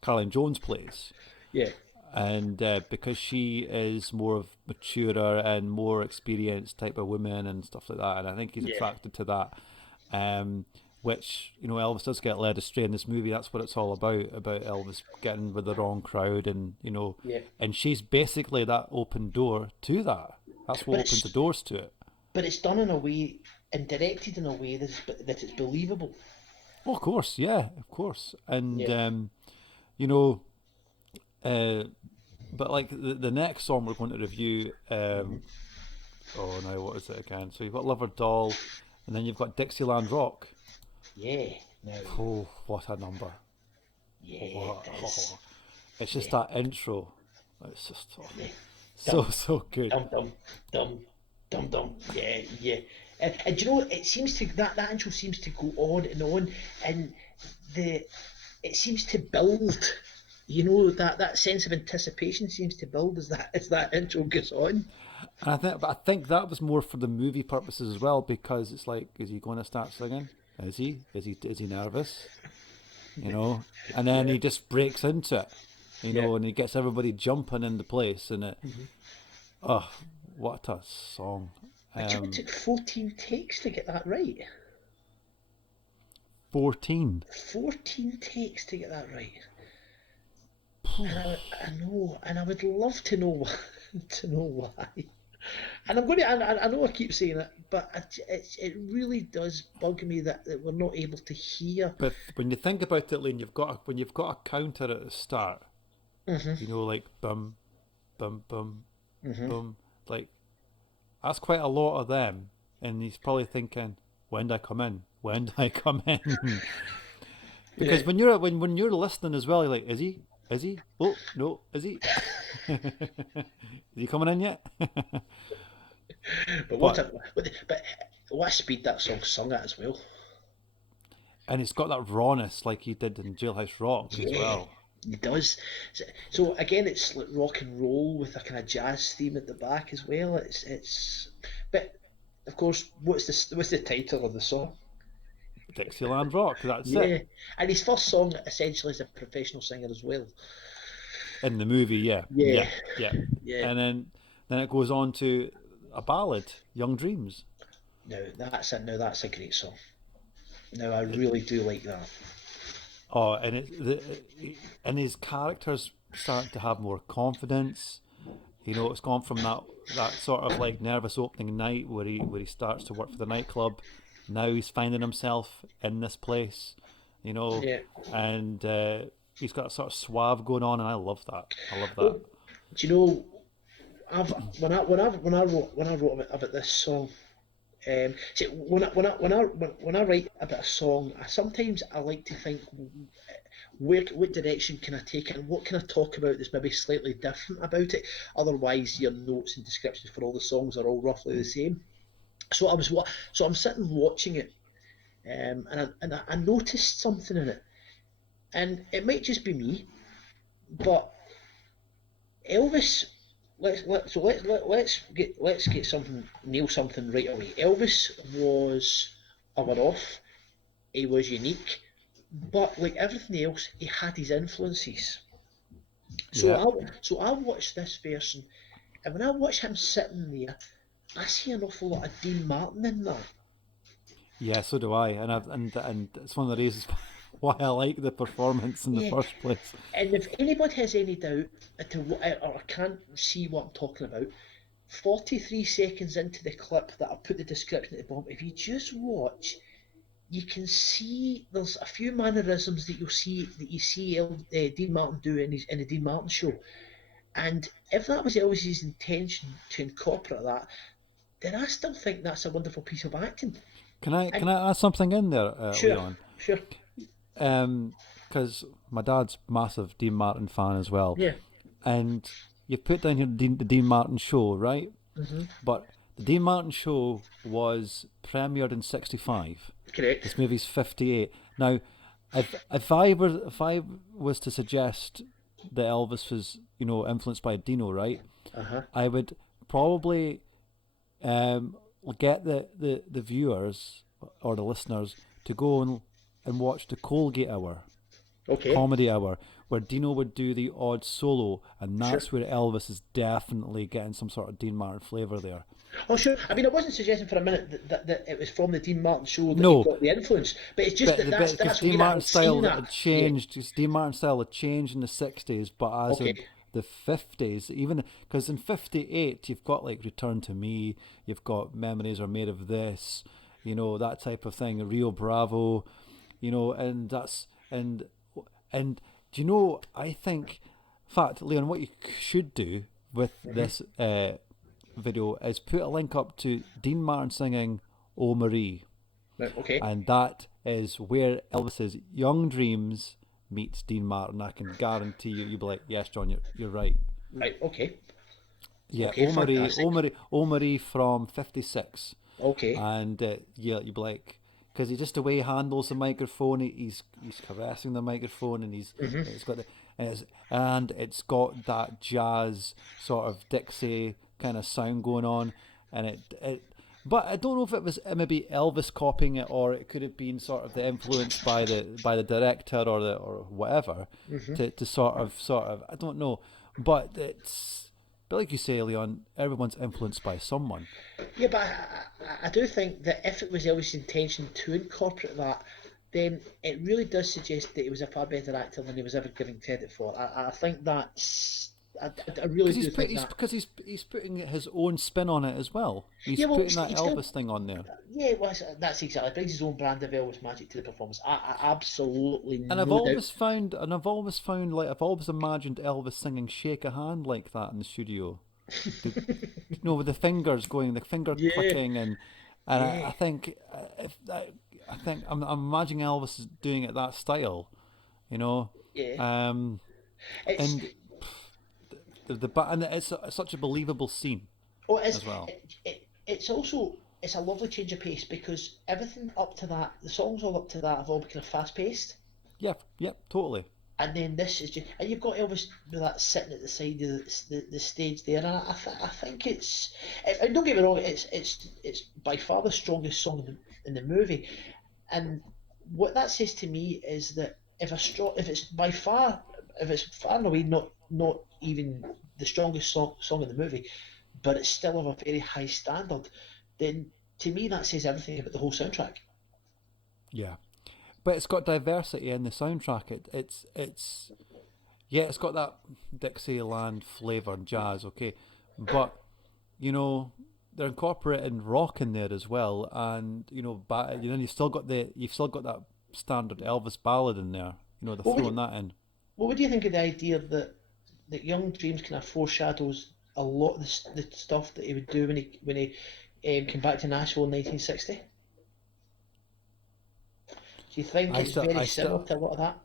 Caroline Jones plays, Yeah, and because she is more of maturer and more experienced type of woman and stuff like that, and I think he's yeah, attracted to that. Um, which Elvis does get led astray in this movie. That's what it's all about Elvis getting with the wrong crowd, and yeah. and she's basically that open door to that. That's what but opens the it's doors to it. but it's done in a way and directed in a way that it's believable. Oh, of course, yeah, of course. And Yeah. you know, uh, but like the next song we're going to review, oh no, what is it again? So you've got Lover Doll, and then you've got Dixieland Rock. Yeah. Now. Oh, what a number! Yeah. What? It is. Oh, it's just Yeah. that intro. It's just Yeah. so Dum so good. dum dum dum dum dum. Yeah. Yeah. And do you know it seems to that intro seems to go on, and the it seems to build. You know that sense of anticipation seems to build as that intro goes on. And I think that was more for the movie purposes as well, because it's like, is he going to start singing? Is he? Is he nervous? You know? And then Yeah. he just breaks into it, you Yeah. know, and he gets everybody jumping into place, and it, Mm-hmm. oh, what a song! But you know, it took 14 takes to get that right. 14. 14 takes to get that right. And I know, and I would love to know to know why. And I'm going to, I know I keep saying it, but it really does bug me that we're not able to hear. But when you think about it, Lane, when you've got a counter at the start, Hmm. you know, like bum bum bum Hmm. bum, like that's quite a lot of them, and he's probably thinking, when do I come in? When do I come in? Yeah. Because when you're listening as well, you're like, is he? Is he? Oh no, is he? Is he coming in yet? But But but what a speed that song sung at as well. and it's got that rawness like he did in Jailhouse Rock as Yeah, well. it does. So again, it's like rock and roll with a kind of jazz theme at the back as well. But of course, what's the title of the song? Dixieland Rock, that's it. Yeah, and his first song essentially as a professional singer as well. In the movie, yeah, Yeah, yeah, yeah. yeah. And then it goes on to a ballad, Young Dreams. Now that's a great song. Now I really do like that. Oh, and and his characters starting to have more confidence. You know, it's gone from that sort of like nervous opening night where he starts to work for the nightclub. Now he's finding himself in this place, you know, Yeah. and he's got a sort of suave going on, and I love that. I love that. Well, do you know I've when I wrote about this song. See, when I write about a song, sometimes I like to think what direction can I take it and what can I talk about that's maybe slightly different about it. Otherwise, your notes and descriptions for all the songs are all roughly the same. So so I'm sitting watching it, I noticed something in it, and it might just be me, but Elvis. Let's get something nail something right away. Elvis was a one-off. He was unique, but like everything else, he had his influences. Yeah, So I watched this version, and when I watch him sitting there, I see an awful lot of Dean Martin in that. yeah. So do I, and it's one of the reasons why I like the performance in the Yeah, first place. and if anybody has any doubt or can't see what I'm talking about, 43 seconds into the clip that I put the description at the bottom, if you just watch, you can see there's a few mannerisms that you see Dean Martin do in the Dean Martin show, and if that was Elvis's intention to incorporate that, then I still think that's a wonderful piece of acting. Can And I add something in there, sure, Leon? sure, Because my dad's massive Dean Martin fan as well, yeah, and you've put down here the Dean Martin show, right? hmm, But the Dean Martin show was premiered in '65. correct. This movie's '58. Now, if I was to suggest that Elvis was, you know, influenced by Dino, right? Uh huh. I would probably um, get the viewers or the listeners to go and watch the Colgate Hour, Okay, comedy hour, where Dino would do the odd solo, and sure. that's where Elvis is definitely getting some sort of Dean Martin flavour there. Oh, sure. I mean, I wasn't suggesting for a minute that it was from the Dean Martin show that he No, got the influence, but it's just that because that's Dean where I Martin's had seen style that. had Yeah. changed. 'Cause Dean Martin's style had changed in the '60s, but Okay. the 50s, even because in 58 you've got like Return to Me, you've got Memories Are Made of This, that type of thing, Rio Bravo, and and do you know, I think, in fact, Leon, what you should do with Hmm. this video is put a link up to Dean Martin singing "Oh Marie," Right, okay. and that is where Elvis's Young Dreams meets Dean Martin. I can guarantee you, you'll be like, yes, John, you're right. Right, okay. Yeah, Okay, fantastic. Omari from '56, Okay. and yeah, you'd be like, because he just the way he handles the microphone, he's caressing the microphone, and Hmm. it's got the and it's got that jazz sort of Dixie kind of sound going on, and but I don't know if it was maybe Elvis copying it, or it could have been sort of the influence by the director or whatever Hmm. to sort of I don't know, but but like you say, Leon, everyone's influenced by someone. Yeah, but I do think that if it was Elvis' intention to incorporate that, then it really does suggest that he was a far better actor than he was ever given credit for. I think that's. I really Because do think he's that. because he's putting his own spin on it as well. He's Yeah, well, putting that he still. Elvis thing on there. Yeah, well, that's exactly. Brings his own brand of Elvis magic to the performance. Absolutely And I've no doubt. always found, like, I've always imagined Elvis singing "Shake a Hand" like that in the studio. The, with the fingers going, the finger Yeah, clicking, and yeah, I think if I think I'm imagining Elvis is doing it that style, you know, yeah. um, It's and and it's such a believable scene Oh, as well. it's also it's a lovely change of pace because everything up to that, the songs all up to that have all been kind of fast paced, Yeah, yep, totally. and then this is just, and you've got Elvis with that sitting at the side of the stage there, and I think and don't get me wrong, it's by far the strongest song in the movie, and what that says to me is that if it's by far, if it's far and away not even the strongest song in the movie, but it's still of a very high standard, then to me that says everything about the whole soundtrack. Yeah, but it's got diversity in the soundtrack. It's yeah, it's got that Dixieland flavor and jazz, okay, but you know they're incorporating rock in there as well, and you've still got that standard Elvis ballad in there. They're What would throwing you, that in. what would you think of the idea that Young Dreams kind of foreshadows a lot of the stuff that he would do when he came back to Nashville in 1960? Do you think I it's still, very I similar still, to a lot of that?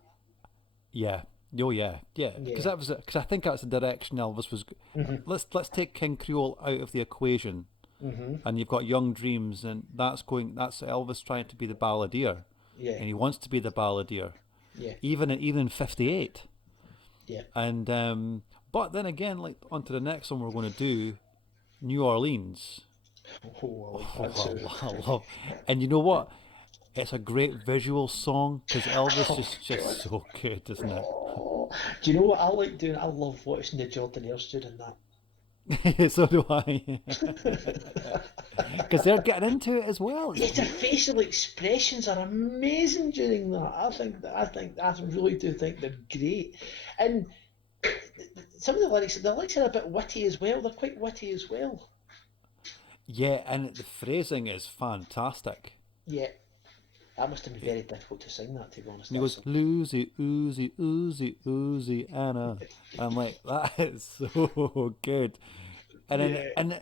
yeah, oh yeah, yeah, Yeah. because I think that's the direction Elvis was. Mhm. Let's take King Creole out of the equation, Mhm. and you've got Young Dreams, and that's Elvis trying to be the balladeer, Yeah. and he wants to be the balladeer, Yeah. even in '58. Yeah. And but then again, like on to the next one we're going to do, New Orleans. Oh, I like that too. Oh, I love, and you know what? It's a great visual song because Elvis Oh is God. just so good, isn't it? Oh. Do you know what I like doing? I love watching the Jordanaires doing So do I, that. because they're getting into it as well. It's Yeah, their great. facial expressions are amazing during that. I really do think they're great. And some of the lyrics are a bit witty as well. They're quite witty as well. Yeah, and the phrasing is fantastic. Yeah, that must have been It, very difficult to sing that, to be honest. and he That goes, song. Lucy, oozy, oozy, oozy, Anna. I'm like, that is so good. And then, Yeah.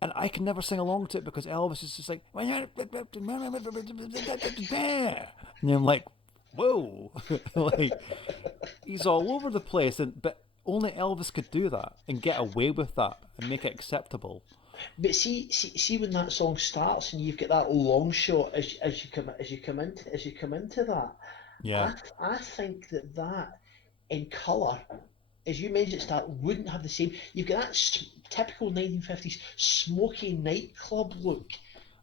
and I can never sing along to it because Elvis is just like, and I'm like, whoa, like he's all over the place, and but only Elvis could do that and get away with that and make it acceptable. But see when that song starts and you've got that long shot as you come into that, Yeah, I think that in colour, as you mentioned at the start, wouldn't have the same. You've got that typical 1950s smoky nightclub look,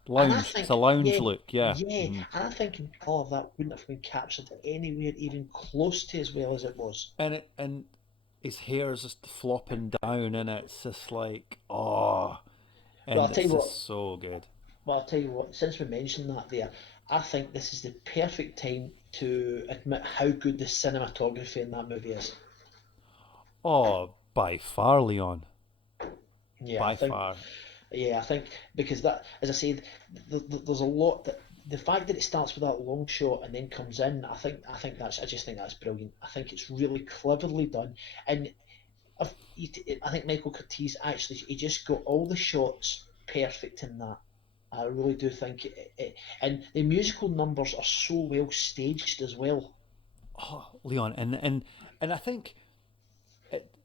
and I it's a think lounge look. Yeah, yeah, and I think in colour that wouldn't have been captured anywhere even close to as well as it was. and his hair is just flopping down, and it's just like oh, Well, and it's just so good. I'll tell you what. Since we mentioned that there, I think this is the perfect time to admit how good the cinematography in that movie is. Oh. By far, Leon. Yeah, I By think. far. Yeah, I think because that, as I said, there's a lot that the fact that it starts with that long shot and then comes in. I think that's. I just think that's brilliant. I think it's really cleverly done, and I think Michael Curtiz actually he just got all the shots perfect in that. I really do think and the musical numbers are so well staged as well. Oh, Leon, and I think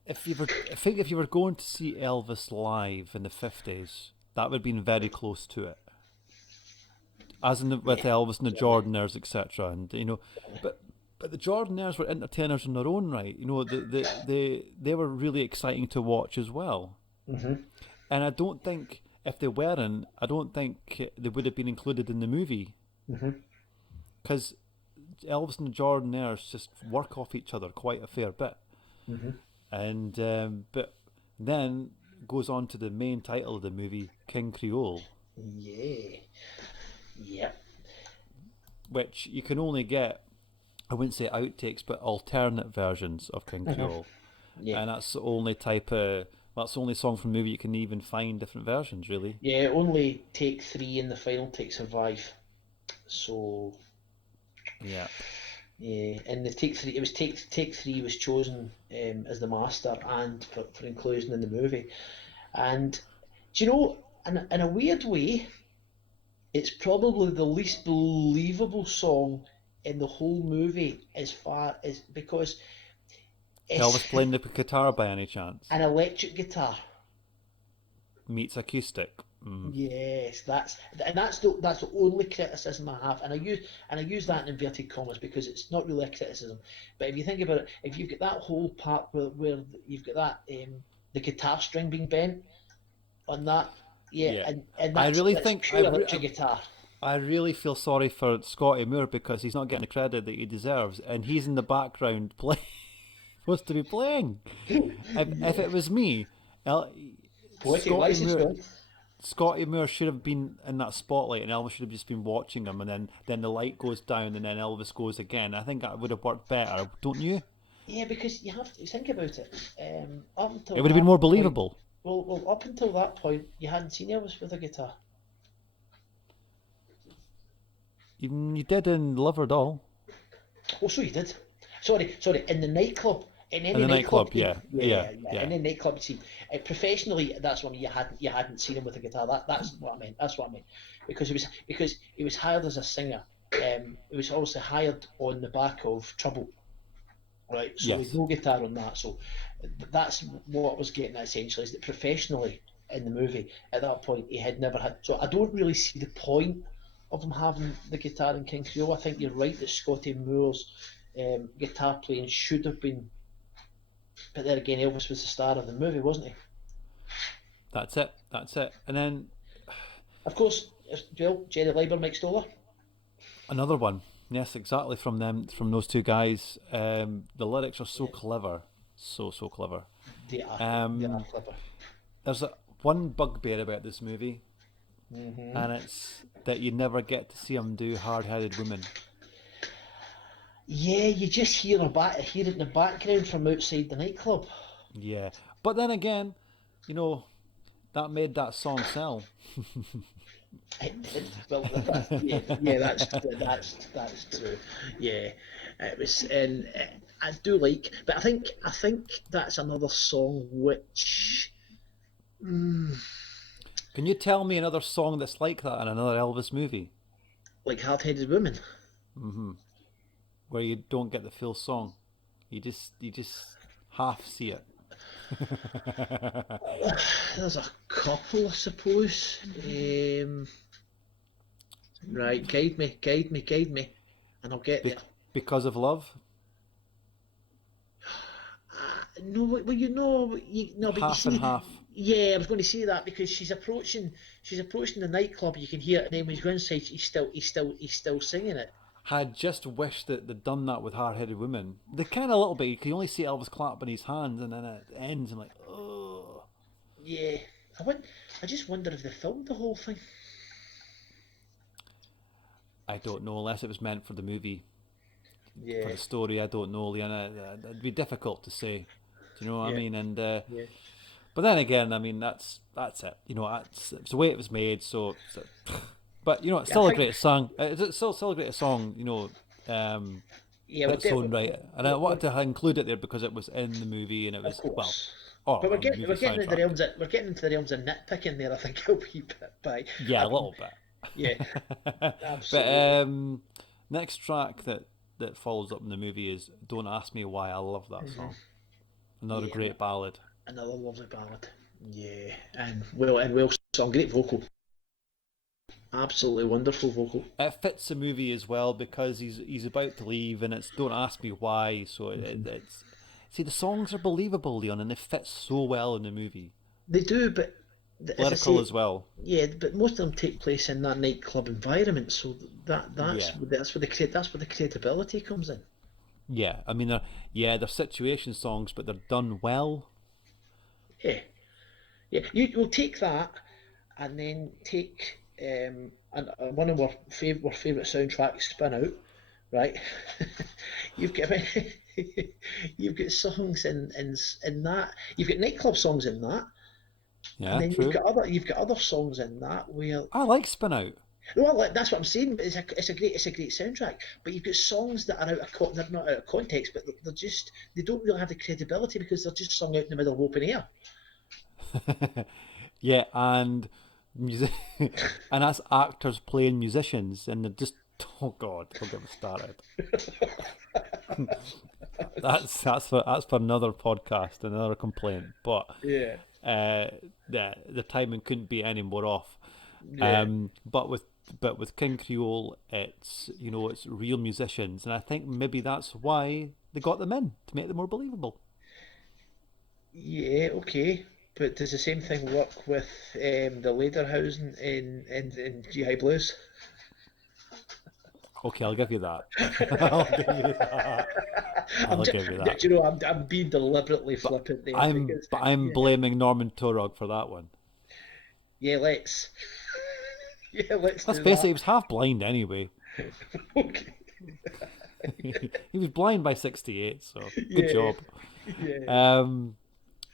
if you were going to see Elvis live in the 50s, that would have been very close to it, as in with Yeah, Elvis and the certainly. Jordanaires, etc. And but but the Jordanaires were entertainers in their own right. They were really exciting to watch as well. Hmm. And I don't think if they weren't, I don't think they would have been included in the movie Hmm. because Elvis and the Jordanaires just work off each other quite a fair bit. Hmm. And but then goes on to the main title of the movie, King Creole, Yeah. Yeah. which you can only get, I wouldn't say outtakes, but alternate versions of King Hmm. Creole, Yeah. and that's the only type of that's the only song from the movie you can even find different versions, really. Yeah. Only take three in the final take survive. So Yeah. yeah, and the take three, it was take three was chosen as the master and for inclusion in the movie. And do you know, in a weird way, it's probably the least believable song in the whole movie as far as because it's Elvis playing the guitar by any chance? an electric guitar. Meets acoustic. Mm. Yes, that's the only criticism I have, and I use that in inverted commas because it's not really a criticism. But if you think about it, if you've got that whole part where you've got that the guitar string being bent on that, yeah, Yeah. and I that's really that's think pure electric guitar. I really feel sorry for Scotty Moore because he's not getting the credit that he deserves, and he's in the background playing, supposed to be playing. If it was me, El- Poetic Scotty license, Moore, man. Scotty Moore should have been in that spotlight, and Elvis should have just been watching him, and then the light goes down, and then Elvis goes again. I think that would have worked better, don't you? Yeah, because you have to think about it. Up It until would have been that more point, believable. up until that point, you hadn't seen Elvis with a guitar. Even you did in Lover Doll Oh, so you did. Sorry. In the nightclub, in and any the nightclub nightclub. scene, Yeah, yeah, yeah. yeah. In any nightclub scene, professionally, that's what I mean. You hadn't seen him with a guitar. That's what I meant. That's what I meant. Because he was hired as a singer. He was obviously hired on the back of Trouble, right? So he'd Yes, no guitar on that. So that's what I was getting at essentially is that professionally in the movie at that point he had never had. So I don't really see the point of him having the guitar in King Creole. I think you're right that Scotty Moore's guitar playing should have been. But then again, Elvis was the star of the movie, wasn't he? that's it. That's it. And then Of course, well, Jerry Leiber, Mike Stoller. another one. Yes, exactly from them, from those two guys. The lyrics are so Yeah, clever, so clever. they are Um, clever. there's one bugbear about this movie, Hmm. and it's that you never get to see him do hard-headed women. Yeah, you just hear it in the background from outside the nightclub. Yeah, but then again, you know that made that song sell. It did. Well, yeah, that's true. Yeah, it was, and I do like, but I think that's another song which, mm, Can you tell me another song that's like that in another Elvis movie? like Hard-Headed Woman. Hmm. Where you don't get the full song, you just half see it. There's a couple, I suppose. Right, guide me, and I'll get there. Because of love, No, well, no, but you half and see, half. yeah, I was going to say that because she's approaching the nightclub. You can hear it, and then when you go inside, he's still singing it. Had just wished that they'd done that with hard-headed women. They kind of a little bit. You can only see Elvis clapping his hands, and then it ends. I'm like, oh, Yeah, I went. I just wonder if they filmed the whole thing. I don't know. Unless it was meant for the movie, for Yeah, the story, I don't know, Leanna. It'd be difficult to say. Do you know what I Yeah, mean? And yeah, but then again, I mean that's it. You know, it's the way it was made. So but you know, it's yeah. I still a think great song. It's still a great song. You know, um, yeah, in its own right. And I we're wanted to include it there because it was in the movie and it of was well, course. But or on the movie soundtrack. we're getting into the realms of nitpicking there. I think a wee bit by. Yeah, I a mean, little yeah, bit. But absolutely. next track that follows up in the movie is "Don't Ask Me Why." I love that song. Another Yeah, great ballad. another lovely ballad. Yeah, and well song, great vocal, absolutely wonderful vocal. It fits the movie as well because he's about to leave and it's "Don't Ask Me Why." So it's see the songs are believable, Leon, and they fit so well in the movie. They do, but as I Lyrical say, as well. yeah, but most of them take place in that nightclub environment, so Yeah, that's where the credibility comes in. yeah. I mean, they're situation songs, but they're done well. Yeah, yeah. You will take that and then take one of our favourite soundtracks, Spin Out, right? you've got you've got songs in that. You've got nightclub songs in that, and Yeah, then true. you've got other songs in that where I like Spin Out. well, like, that's what I'm saying. It's a great soundtrack, but you've got songs that are they're not out of context, but they're just they don't really have the credibility because they're just sung out in the middle of open air. Yeah, and music, and that's actors playing musicians, and they're just oh god, don't get me started. That's for another podcast, another complaint. But Yeah, the timing couldn't be any more off. yeah, But with King Creole, it's real musicians, and I think maybe that's why they got them in to make them more believable. yeah. Okay, but does the same thing work with the Lederhausen in GI Blues? Okay, I'll give you that. I'll give you that. I'm I'll just, give you that. you know, I'm being deliberately But flippant there I'm because but I'm yeah, blaming Norman Torog for that one. yeah, let's yeah, let's Let's do face it, that. he was half blind anyway. Okay, He was blind by 68, so good yeah, job. yeah. Um,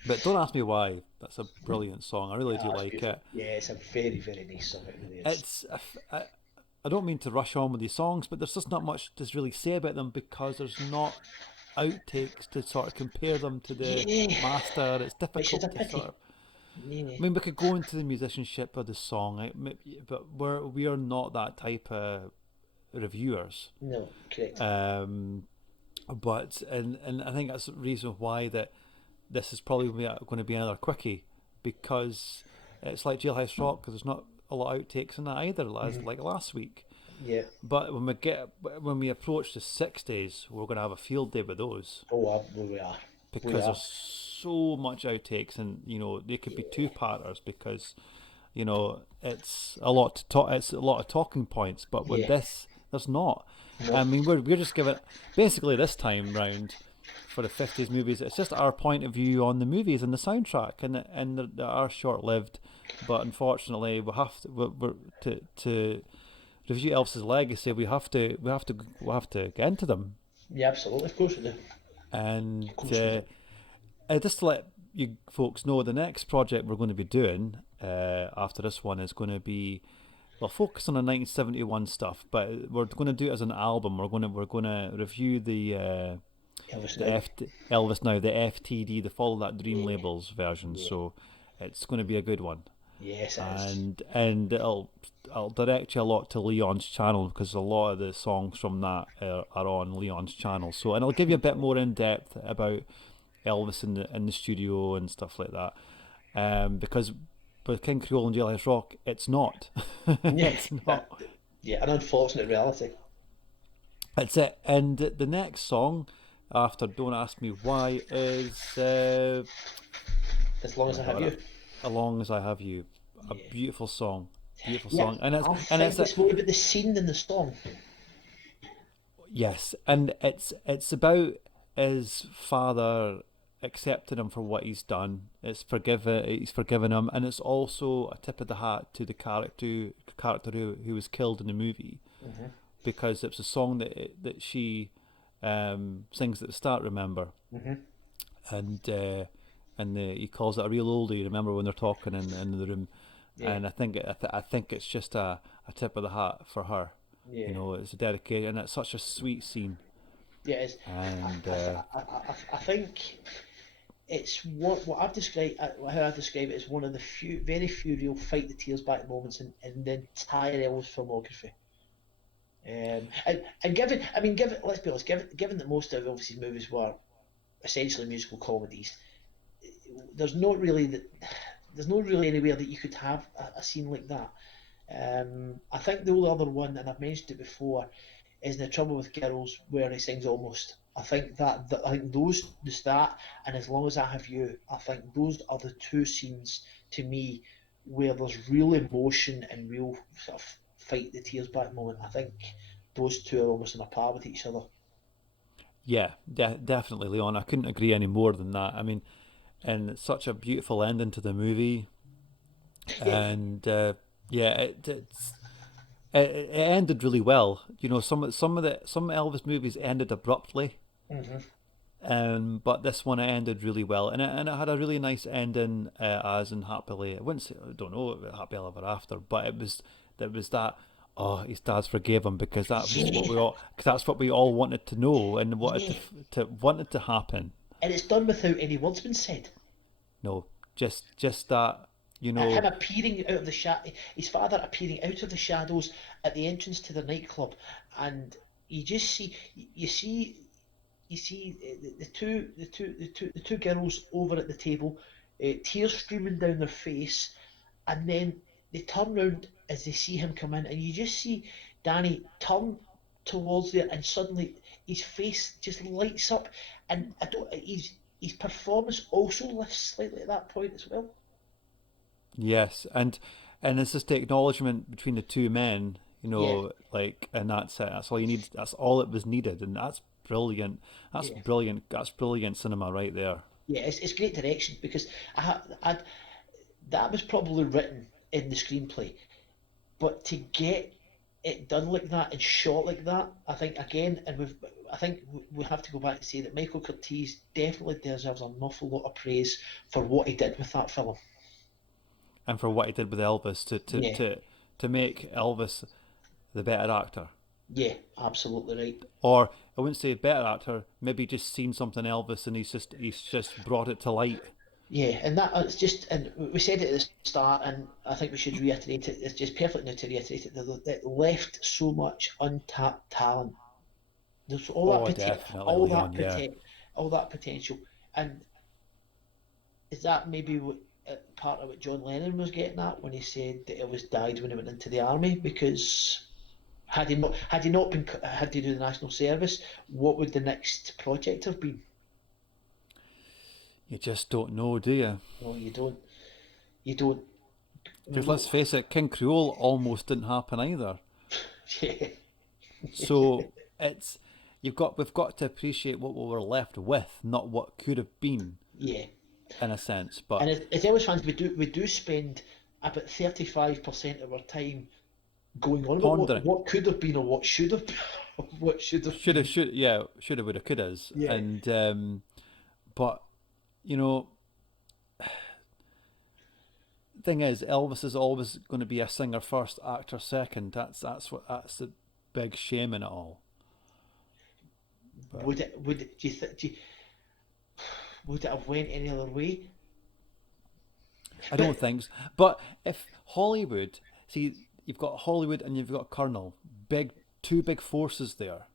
but don't ask me why. That's a brilliant song. I really Ah, do that's like beautiful. it. Yeah, it's a very, very nice song. It really is. It's I don't mean to rush on with these songs, but there's just not much to really say about them because there's not outtakes to sort of compare them to the Yeah, master. It's which is a difficult to sort pity. of. Yeah, I mean, we could go into the musicianship of the song, but we are not that type of reviewers. no, correct. Um, but I think that's the reason why that this is probably going to be another quickie because it's like Jailhouse Rock because there's not a lot of outtakes in that either, as Hmm. like last week. Yeah. But when we approach the 6 days, we're going to have a field day with those Oh, we are. We because are. there's so much outtakes, and they could be two parters because it's a lot to talk. It's a lot of talking points, but with Yeah. this, there's not. No. I mean, we're just giving basically this time round for the 50s movies. It's just our point of view on the movies and the soundtrack, and they are short lived, but unfortunately we have to to review Elvis's legacy. We have to get into them, Yeah, absolutely. Of course we do. and Of course we do. just to let you folks know, the next project we're going to be doing after this one is going to be well focus on the 1971 stuff, but we're going to do it as an album. We're going to review Elvis the now. Elvis Now, the FTD, the Follow That Dream Yeah. labels version. Yeah. So it's going to be a good one, Yes, it is. and I'll direct you a lot to Leon's channel because a lot of the songs from that are on Leon's channel. So and I'll give you a bit more in depth about Elvis in the studio and stuff like that. Because with King Creole and Jailhouse Rock, it's not. Yeah. It's not. Yeah, an unfortunate reality. It's it. And the next song after "Don't Ask Me Why" is As long oh as my I have god, you. "As Long as I Have You," a Yeah. beautiful Yeah, song, and it's I and it's think it's more about the scene than the song. yes, and it's about his father accepting him for what he's done. He's forgiven him, and it's also a tip of the hat to the character who was killed in the movie Hmm. because it's a song that she sings at the start. Remember, Hmm. and he calls it a real oldie. Remember when they're talking in the room, Yeah, and I think it's just a tip of the hat for her. You yeah, know, it's a dedication, and it's such a sweet scene. yeah. It's, And I think it's what I've described, how I describe it is one of the very few real fight the tears back moments in the entire Elvis filmography. And given, let's be honest, given that most of Elvis's movies were essentially musical comedies, there's not really the, there's not really anywhere that you could have a scene like that. I think the only other one, and I've mentioned it before, is The Trouble with Girls, where he sings Almost. I think I think those just that, and As Long as I Have You, I think those are the two scenes to me where there's real emotion and real sort of fight the tears back moment. I think those two are almost on a par with each other. yeah, definitely, Leon. I couldn't agree any more than that. I mean, and it's such a beautiful ending to the movie, Yeah. and yeah, it ended really well. You know, some Elvis movies ended abruptly, Mm-hmm. but this one ended really well, and it had a really nice ending, as in happily. I wouldn't say, I don't know, happy ever after, but it was that. Oh, his dad's forgave him because Yeah. that's what we all wanted to know and wanted Yeah. to wanted to happen. And it's done without any words being said. No, just that, you Him know. appearing out of the his father appearing out of the shadows at the entrance to the nightclub, and you just see, you see, you see the two girls over at the table, tears streaming down their face, and then they turn round as they see him come in, and you just see Danny turn towards there, and suddenly his face just lights up, and I don't, his performance also lifts slightly at that point as well. Yes, and it's just the acknowledgement between the two men, you Yeah, know, like, and that's it. That's all you need. That's all it was needed, and that's brilliant. That's yeah. brilliant. That's brilliant cinema right there. Yeah, it's great direction because I'd that was probably written in the screenplay, but to get it done like that and shot like that, I think again, and I think we have to go back and say that Michael Curtiz definitely deserves an awful lot of praise for what he did with that film. And for what he did with Elvis Yeah, to make Elvis the better actor, yeah, absolutely right. or I wouldn't say better actor, maybe just seen something Elvis and he's just brought it to light. Yeah, and that it's just, and we said it at the start, and I think we should reiterate it. It's just perfect now to reiterate it. That it left so much untapped talent. There's Oh, definitely, Leon. Yeah. all that potential, and is that maybe part of what John Lennon was getting at when he said that Elvis died when he went into the army? Because had he not been had to do the national service, what would the next project have been? You just don't know, do you? No, you don't. You don't. I mean, Because let's face it, King Creole almost didn't happen either. yeah, So it's we've got to appreciate what we were left with, not what could have been, yeah. in a sense. And But as Elvis fans, we do spend about 35% of our time going on about pondering, what could have been or what should have been, what should have been. shoulda, woulda, couldas, Yeah, and but you know, thing is, Elvis is always going to be a singer first, actor second. That's the big shame in it all. But would it have went any other way? I don't But think so. But if Hollywood, see, you've got Hollywood and you've got Colonel, two big forces there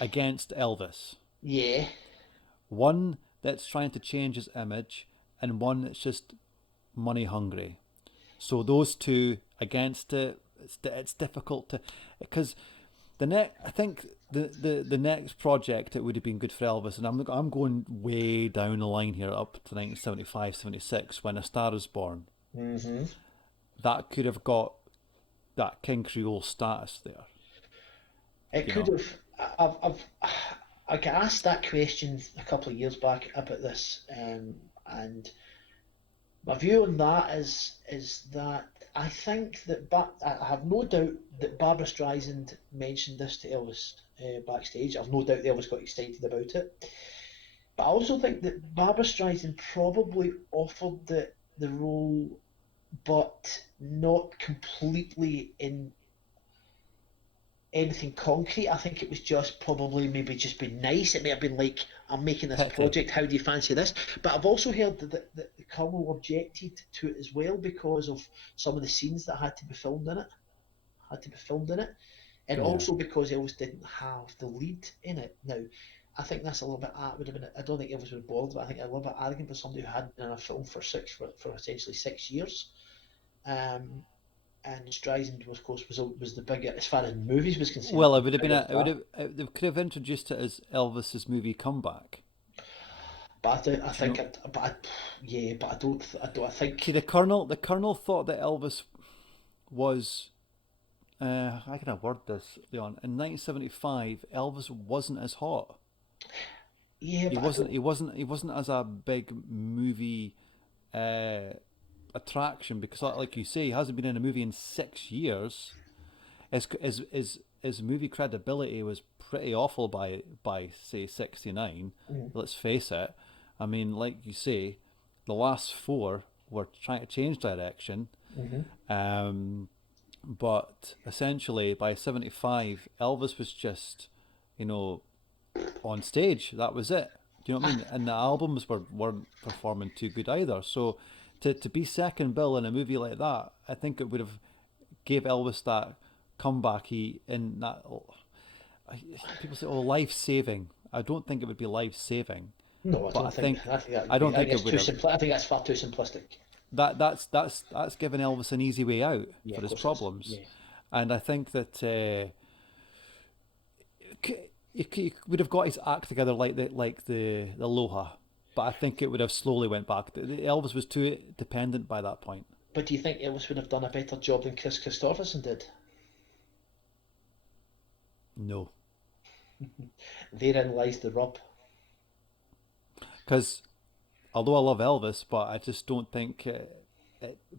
against Elvis. yeah, One that's trying to change his image, and one that's just money hungry. So those two against it, it's difficult to, because I think the next project that would have been good for Elvis, and I'm going way down the line here up to 1975, 76 when A Star Is Born. hmm That could have got that King Creole status there, it you could know. have. I got asked that question a couple of years back about this, and my view on that is that I think that I have no doubt that Barbara Streisand mentioned this to Elvis backstage. I've no doubt that Elvis got excited about it. But I also think that Barbara Streisand probably offered the role, but not completely in anything concrete. I think it was just probably maybe just been nice. It may have been like, I'm making this Petty. project, how do you fancy this? But I've also heard that the Colonel objected to it as well because of some of the scenes that had to be filmed in it. Had to be filmed in it. And Yeah. also because Elvis didn't have the lead in it. Now, I think that's a little bit. Would have been. I don't think Elvis was bothered, but I think a little bit arrogant for somebody who hadn't been in a film for essentially 6 years. Um, and Streisand, was, of course, was the bigger as far as movies was concerned. Well, it Was would have the been bigger a, it would star. have, they could have introduced it as Elvis's movie comeback. But I Do you think, know? yeah, but I don't. I See, think, the colonel thought that Elvis was. How can I word this, Leon? In 1975, Elvis wasn't as hot. yeah, He but I wasn't. don't. He wasn't. He wasn't as a big movie uh, attraction because, like you say, he hasn't been in a movie in 6 years. His movie credibility was pretty awful by say 69. Mm, Let's face it. I mean, like you say, the last four were trying to change direction. mm-hmm. Um, but essentially, by 75, Elvis was just, you know, on stage. That was it. Do you know what I mean? And the albums weren't performing too good either. So to be second bill in a movie like that, I think it would have gave Elvis that comeback he in that. People say, "Oh, life saving." I don't think it would be life saving, No, I but don't think. I think that I would be. don't I think think it it's would too have. simple. I think that's far too simplistic. That's giving Elvis an easy way out Yeah, for of his course it is. problems, Yeah. and I think that he would have got his act together like the Aloha, but I think it would have slowly went back. Elvis was too dependent by that point. But do you think Elvis would have done a better job than Chris Christopherson did? No, Therein lies the rub. because although I love Elvis, but I just don't think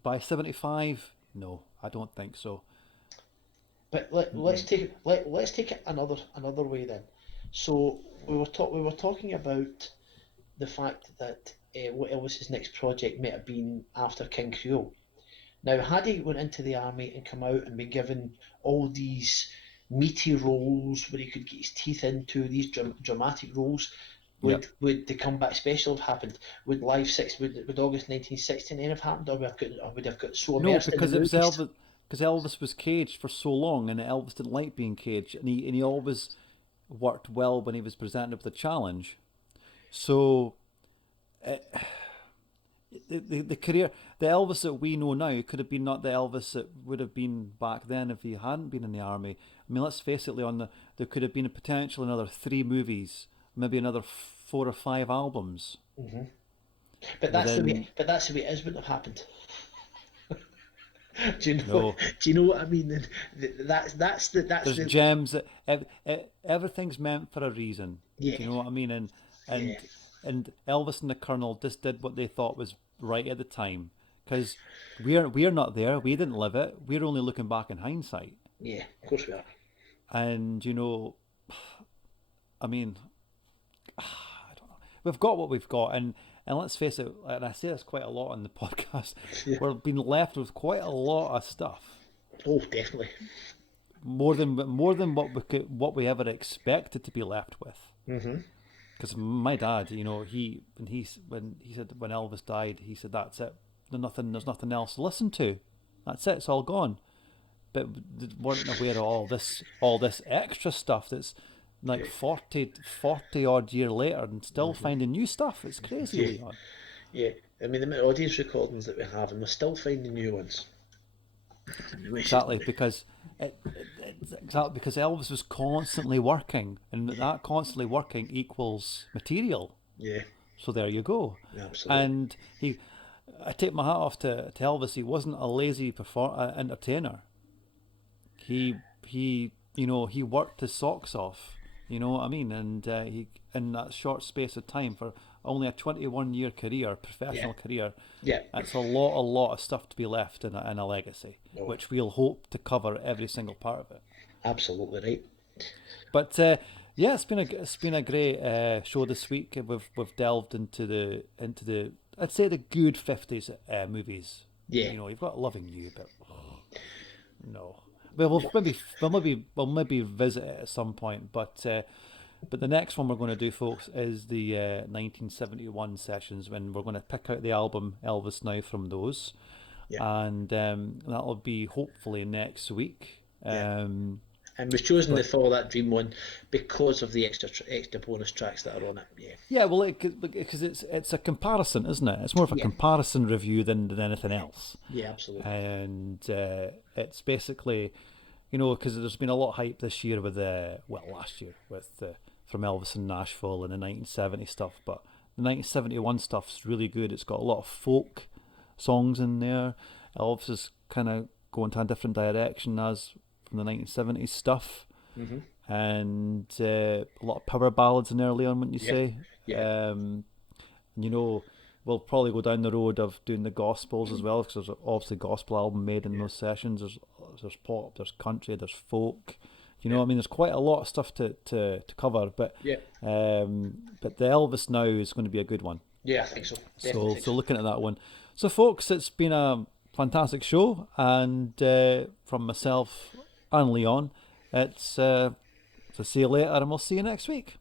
by 75. No, I don't think so. But Mm-mm. let's take it another way then. So we were talking about the fact that what Elvis's next project might have been after King Creole. Now, had he went into the army and come out and been given all these meaty roles where he could get his teeth into these dramatic roles, Yep. would the comeback special have happened? Would August 1969 have happened, or would have got so No, immersed in the because it was movies? Elvis. Because Elvis was caged for so long, and Elvis didn't like being caged, and he always worked well when he was presented with a challenge. So the career, the Elvis that we know now could have been not the Elvis that would have been back then if he hadn't been in the army. I mean, let's face it, Leon. There could have been a potential another three movies, maybe another 4 or 5 albums Hmm. But that's the way. within. But that's the way it is. Wouldn't have happened. Do you know? No, Do you know what I mean? And that's there's the gems that everything's meant for a reason. yeah, Do you know what I mean? And yeah, and and Elvis and the Colonel just did what they thought was right at the time because we're not there. We didn't live it. We're only looking back in hindsight. yeah. Of course we are. And I mean, I don't know. We've got what we've got, and let's face it. And I say this quite a lot on the podcast. Yeah. We're being left with quite a lot of stuff. Oh, definitely. More than what we ever expected to be left with. Hmm. Because my dad, when he said when Elvis died, he said that's it. There's nothing else to listen to. That's it. It's all gone. But weren't aware of all this extra stuff that's like Yeah. 40 odd year later and still Hmm. finding new stuff. It's crazy, Yeah. Leon. Yeah. I mean, the amount of audience recordings that we have, and we're still finding new ones. Which is Exactly because exactly because Elvis was constantly working, and yeah, that constantly working equals material. yeah, So there you go. absolutely. And I take my hat off to Elvis. He wasn't a lazy entertainer. He worked his socks off. You know what I mean? And he in that short space of time for only a 21-year career, Yeah, professional career, yeah. that's a lot of stuff to be left in a legacy, No, which we'll hope to cover every single part of it. absolutely right. But Yeah, it's been a great show this week. We've delved into the I'd say the good 50s movies. Yeah. You know, you've got Loving You, but no. Well, we'll maybe visit it at some point, but the next one we're going to do, folks, is the 1971 sessions when we're going to pick out the album Elvis Now from those, Yeah. and that'll be hopefully next week. Yeah. And we've chosen the But Follow That Dream one because of the extra bonus tracks that are on it. Yeah. yeah, well, because it's a comparison, isn't it? It's more of a Yeah. comparison review than anything else, Yeah, absolutely. and it's basically, you know, because there's been a lot of hype this year with last year with from Elvis in Nashville and the 1970 stuff, but the 1971 stuff's really good. It's got a lot of folk songs in there. Elvis is kind of going to a different direction as from the 1970s stuff, Hmm. and a lot of power ballads in there early on, wouldn't you Yeah. say? Yeah. You know, we'll probably go down the road of doing the gospels as well, because there's obviously a gospel album made in Yeah. those sessions. There's pop, there's country, there's folk. You know, Yeah. what I mean, there's quite a lot of stuff to cover, Yeah. but the Elvis Now is going to be a good one. Yeah, I think so. Definitely So think so so. looking at that one. So folks, it's been a fantastic show, and from myself and Leon, it's so see you later, and we'll see you next week.